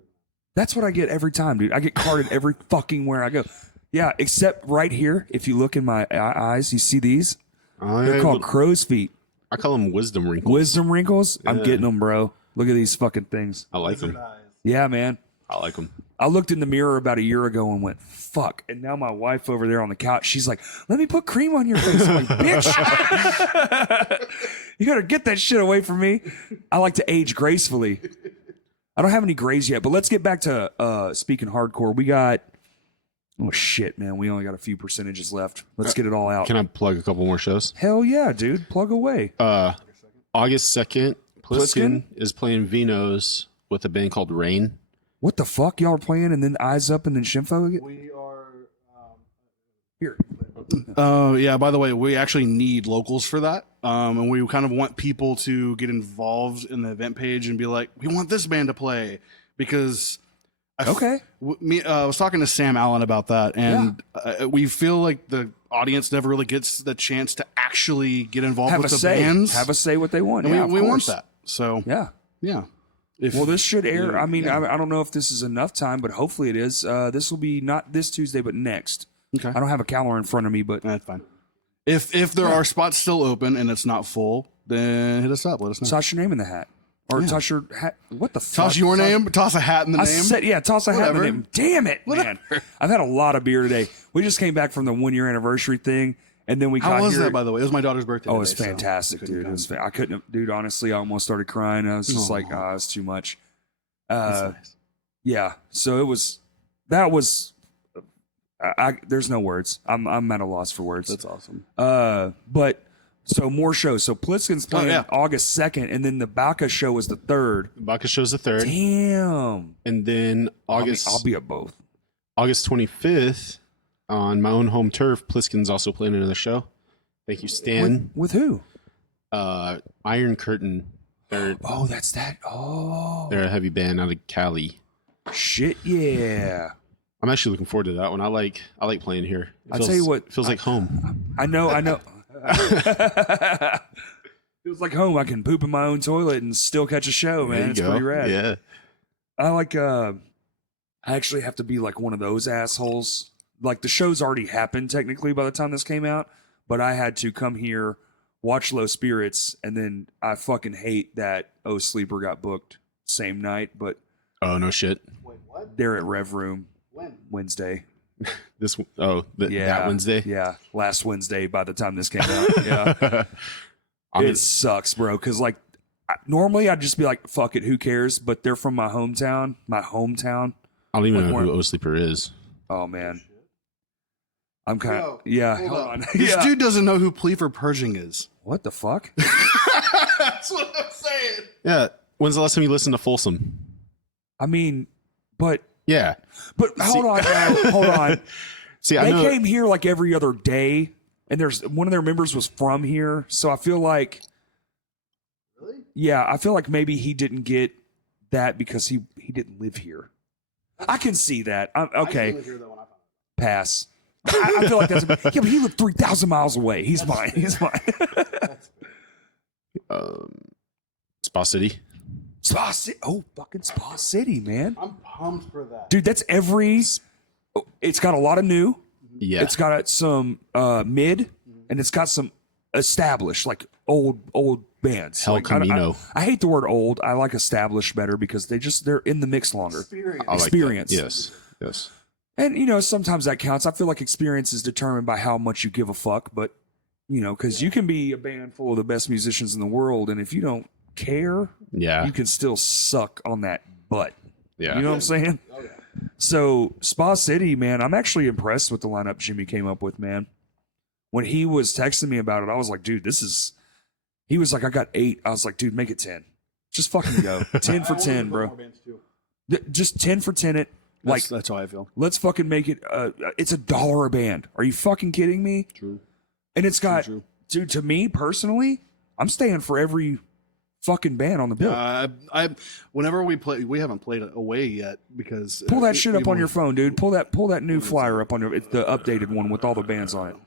That's what I get every time, dude. I get carded every fucking where I go. Yeah, except right here. If you look in my eyes, you see these? They're called crow's feet. I call them wisdom wrinkles. Wisdom wrinkles? I'm Yeah. getting them, bro. Look at these fucking things. I like them. Yeah, man. I like them. I looked in the mirror about a year ago and went, fuck. And now my wife over there on the couch, she's like, let me put cream on your face. I'm like, bitch. You got to get that shit away from me. I like to age gracefully. I don't have any grays yet, but let's get back to speaking hardcore. We got, oh shit, man. We only got a few percentages left. Let's get it all out. Can I plug a couple more shows? Hell yeah, dude. Plug away. August 2nd, Plissken? Plissken is playing Vinos with a band called Rain. What the fuck? Y'all are playing and then Eyes Up and then Shimfo again? We are. Here. Yeah, by the way, we actually need locals for that. And we kind of want people to get involved in the event page and be like, we want this band to play because Okay. I was talking to Sam Allen about that, and we feel like the audience never really gets the chance to actually get involved Have a with the say. bands. Have a say what they want. and Yeah, we of want course. that. So Yeah. yeah. If, Well, this should air. I mean, yeah. I don't know if this is enough time, but hopefully it is. This will be not this Tuesday, but next. Okay. I don't have a calendar in front of me, but That's fine. If there are spots still open and it's not full, then hit us up. Let us know. toss your name in the hat. Or Yeah. toss your hat. What the fuck? Toss your name. Toss a hat in the I name. said, yeah, toss a hat in the Whatever. name. Damn it, man. I've had a lot of beer today. We just came back from the 1 year anniversary thing, and then we How got was here. that, by the way? It was my daughter's birthday. Oh, it was today, so fantastic, couldn't dude. It come. was. I couldn't have, dude. Honestly, I almost started crying. I was just like, Aw. it was too much. That's nice. Yeah. So it was. That was. There's no words. I'm at a loss for words. That's awesome. But so more shows. So Plissken's playing yeah. August 2nd, and then the Baka show is the 3rd. Baka show's the 3rd. Damn. And then August I'll be at both. August 25th on my own home turf, Plissken's also playing another show. Thank you, Stan. With who? Iron Curtain. They're Oh, that's that. Oh, they're a heavy band out of Cali. shit. Yeah. I'm actually looking forward to that one. I like playing here. I'll tell you what, it feels like home. I know. Feels like home. I can poop in my own toilet and still catch a show, There man. you It's go. pretty rad. Yeah. I like. I actually have to be like one of those assholes. Like the show's already happened technically by the time this came out, but I had to come here, watch Low Spirits, and then I fucking hate that Oh Sleeper got booked same night, but Oh no shit. Wait, what? they're at Rev Room When? Wednesday. That Wednesday. Yeah, last Wednesday by the time this came out. Yeah. It sucks, bro. Because like normally I'd just be like, "Fuck it, who cares?" But they're from my hometown. I don't even like know one- who O Sleeper is. Oh man, I'm kind Yo, of yeah. hold Hold up. on. This Yeah. dude doesn't know who Plea for Purging is. What the fuck? That's what I'm saying. Yeah. When's the last time you listened to Folsom? I mean, but Yeah. hold on, now, hold on. See, I They know. came here like every other day, and there's one of their members was from here, so I feel like, Really? yeah, I feel like maybe he didn't get that because he didn't live here. I can see that. Okay, pass. I feel like that's yeah, but he lived 3,000 miles away. He's fine. He's fine. Spa City. Spa City. Oh, fucking Spa City, man. I'm pumped for that. Dude, that's every. It's got a lot of new. Yeah. It's got some mid, and it's got some established, like old bands. El Like, Camino. I hate the word old. I like established better because they're in the mix longer. Experience. I like that. experience. Yes. And sometimes that counts. I feel like experience is determined by how much you give a fuck, but because you can be a band full of the best musicians in the world, and if you don't care, Yeah. you can still suck on that butt. Yeah. You know what I'm saying? So Spa City, man, I'm actually impressed with the lineup Jimmy came up with, man. When he was texting me about it, I was like, dude, he was like, I got 8. I was like, dude, make it 10. Just fucking go. 10 for 10, bro. Just 10 for 10 it. Like, That's how I feel. let's fucking make it. It's $1 a band. Are you fucking kidding me? True. And it's got, True. dude, to me personally, I'm staying for every fucking band on the bill. Whenever we play, we haven't played away yet because Pull that shit up on your phone, dude. Pull that new flyer up on your. It's the updated one with all the bands on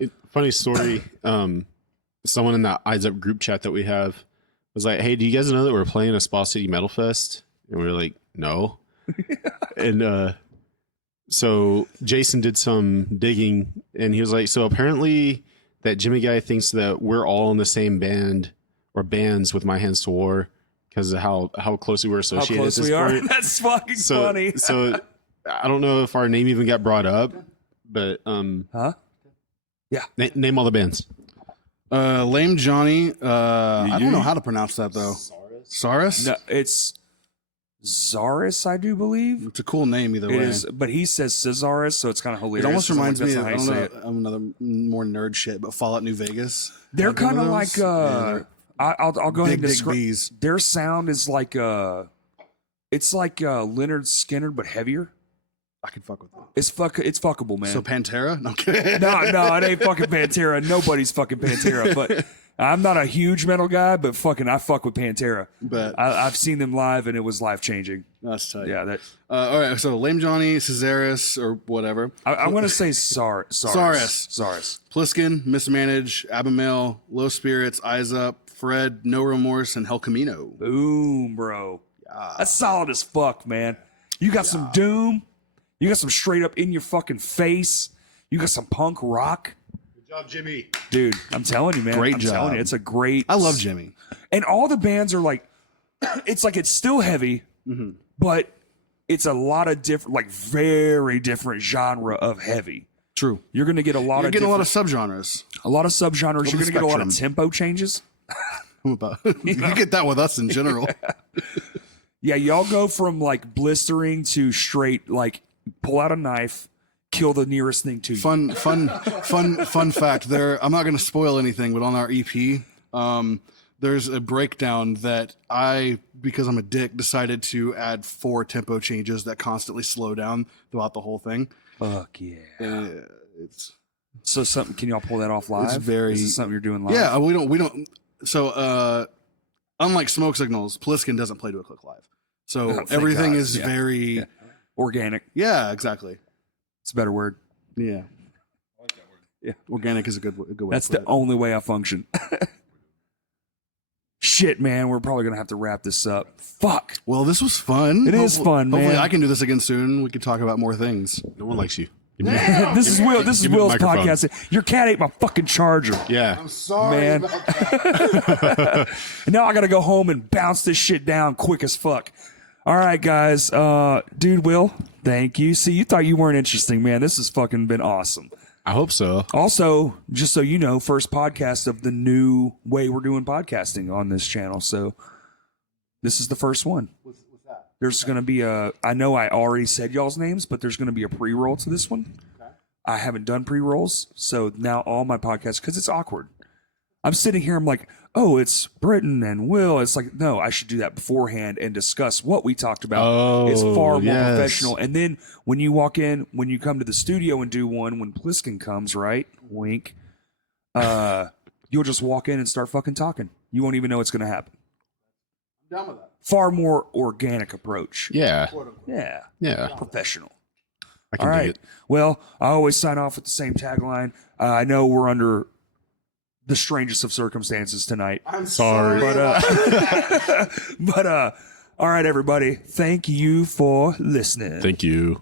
it. Funny story. Someone in that Eyes Up group chat that we have was like, "Hey, do you guys know that we're playing a Spa City Metal Fest?" And we were like, "No." And so Jason did some digging, and he was like, "So apparently that Jimmy guy thinks that we're all in the same band or bands with My Hands to War because of how closely we're associated." How close at this we are. point. That's fucking funny. So I don't know if our name even got brought up, but Huh? Yeah. Name all the bands. Lame Johnny. I don't know how to pronounce that though. Saris. No, it's Zaris, I do believe. It's a cool name either It way. is, but he says Cesaris, so it's kind of hilarious. It almost 'cause I'm reminds like, me that's of, not I how you don't say know, it. another more nerd shit, but Fallout New Vegas. They're Have one kind of those? like Yeah, I'll go ahead and big describe. bees. Their sound is like it's like Leonard Skinner but heavier. I can fuck with that. It's fuckable, man. So Pantera? No, I'm kidding. no, it ain't fucking Pantera. Nobody's fucking Pantera. But I'm not a huge metal guy, but I fuck with Pantera. But I've seen them live and it was life changing. that's tight. Yeah, that All right. So Lame Johnny, Cesaris, or whatever. I'm gonna say Saris. Plissken, Mismanage, Abimail, Low Spirits, Eyes Up, Fred, No Remorse, and El Camino. Boom, bro. That's solid as fuck, man. You got some doom. You got some straight up in your fucking face. You got some punk rock. Good job, Jimmy. Dude, I'm telling you, man. Great I'm job. telling you, it's a great. I love Jimmy. And all the bands are like, it's like it's still heavy, but it's a lot of different, like very different genre of heavy. True. You're gonna get a lot You're of getting a lot different- of subgenres. a lot of subgenres. You're gonna get a lot of spectrum. tempo changes. You get that with us in general. Yeah, y'all go from like blistering to straight, like pull out a knife, kill the nearest thing to you. Fun fact. There, I'm not going to spoil anything, but on our EP, there's a breakdown that because I'm a dick, decided to add 4 tempo changes that constantly slow down throughout the whole thing. Fuck yeah. It's So something? Can y'all pull that off live? very- Is this something you're doing live? yeah. We don't. So unlike Smoke Signals, Plissken doesn't play to a click live. So Thank everything God. is Yeah. very Organic. yeah, exactly. It's a better word. Yeah. Yeah. Organic is a good way. That's to put the it. only way I function. Shit, man, we're probably gonna have to wrap this up. Fuck. Well, this was fun. It is fun, Hopefully, man. I can do this again soon. We can talk about more things. No one likes you. This is Will. This is give me the Will's microphone. podcast. Your cat ate my fucking charger. Yeah. Sorry, Man. And now I gotta go home and bounce this shit down quick as fuck. All right, guys. Dude, Will, thank you. See, you thought you weren't interesting, man. This has fucking been awesome. I hope so. Also, just so you know, first podcast of the new way we're doing podcasting on this channel. So this is the first one. What's that? There's going to be I know I already said y'all's names, but there's going to be a pre-roll to this one. Okay. I haven't done pre-rolls. So now all my podcasts, because it's awkward. I'm sitting here, I'm like, oh, it's Britton and Will. It's like, no, I should do that beforehand and discuss what we talked about. It's far more yes. professional. And then when you walk in, when you come to the studio and do one, when Plissken comes, right? Wink. You'll just walk in and start fucking talking. You won't even know what's going to happen. I'm down with that. Far more organic approach. Yeah. Yeah. Yeah. Professional. I can All dig right. it. Well, I always sign off with the same tagline. I know we're under the strangest of circumstances tonight. I'm Sorry. But all right, everybody. Thank you for listening. Thank you.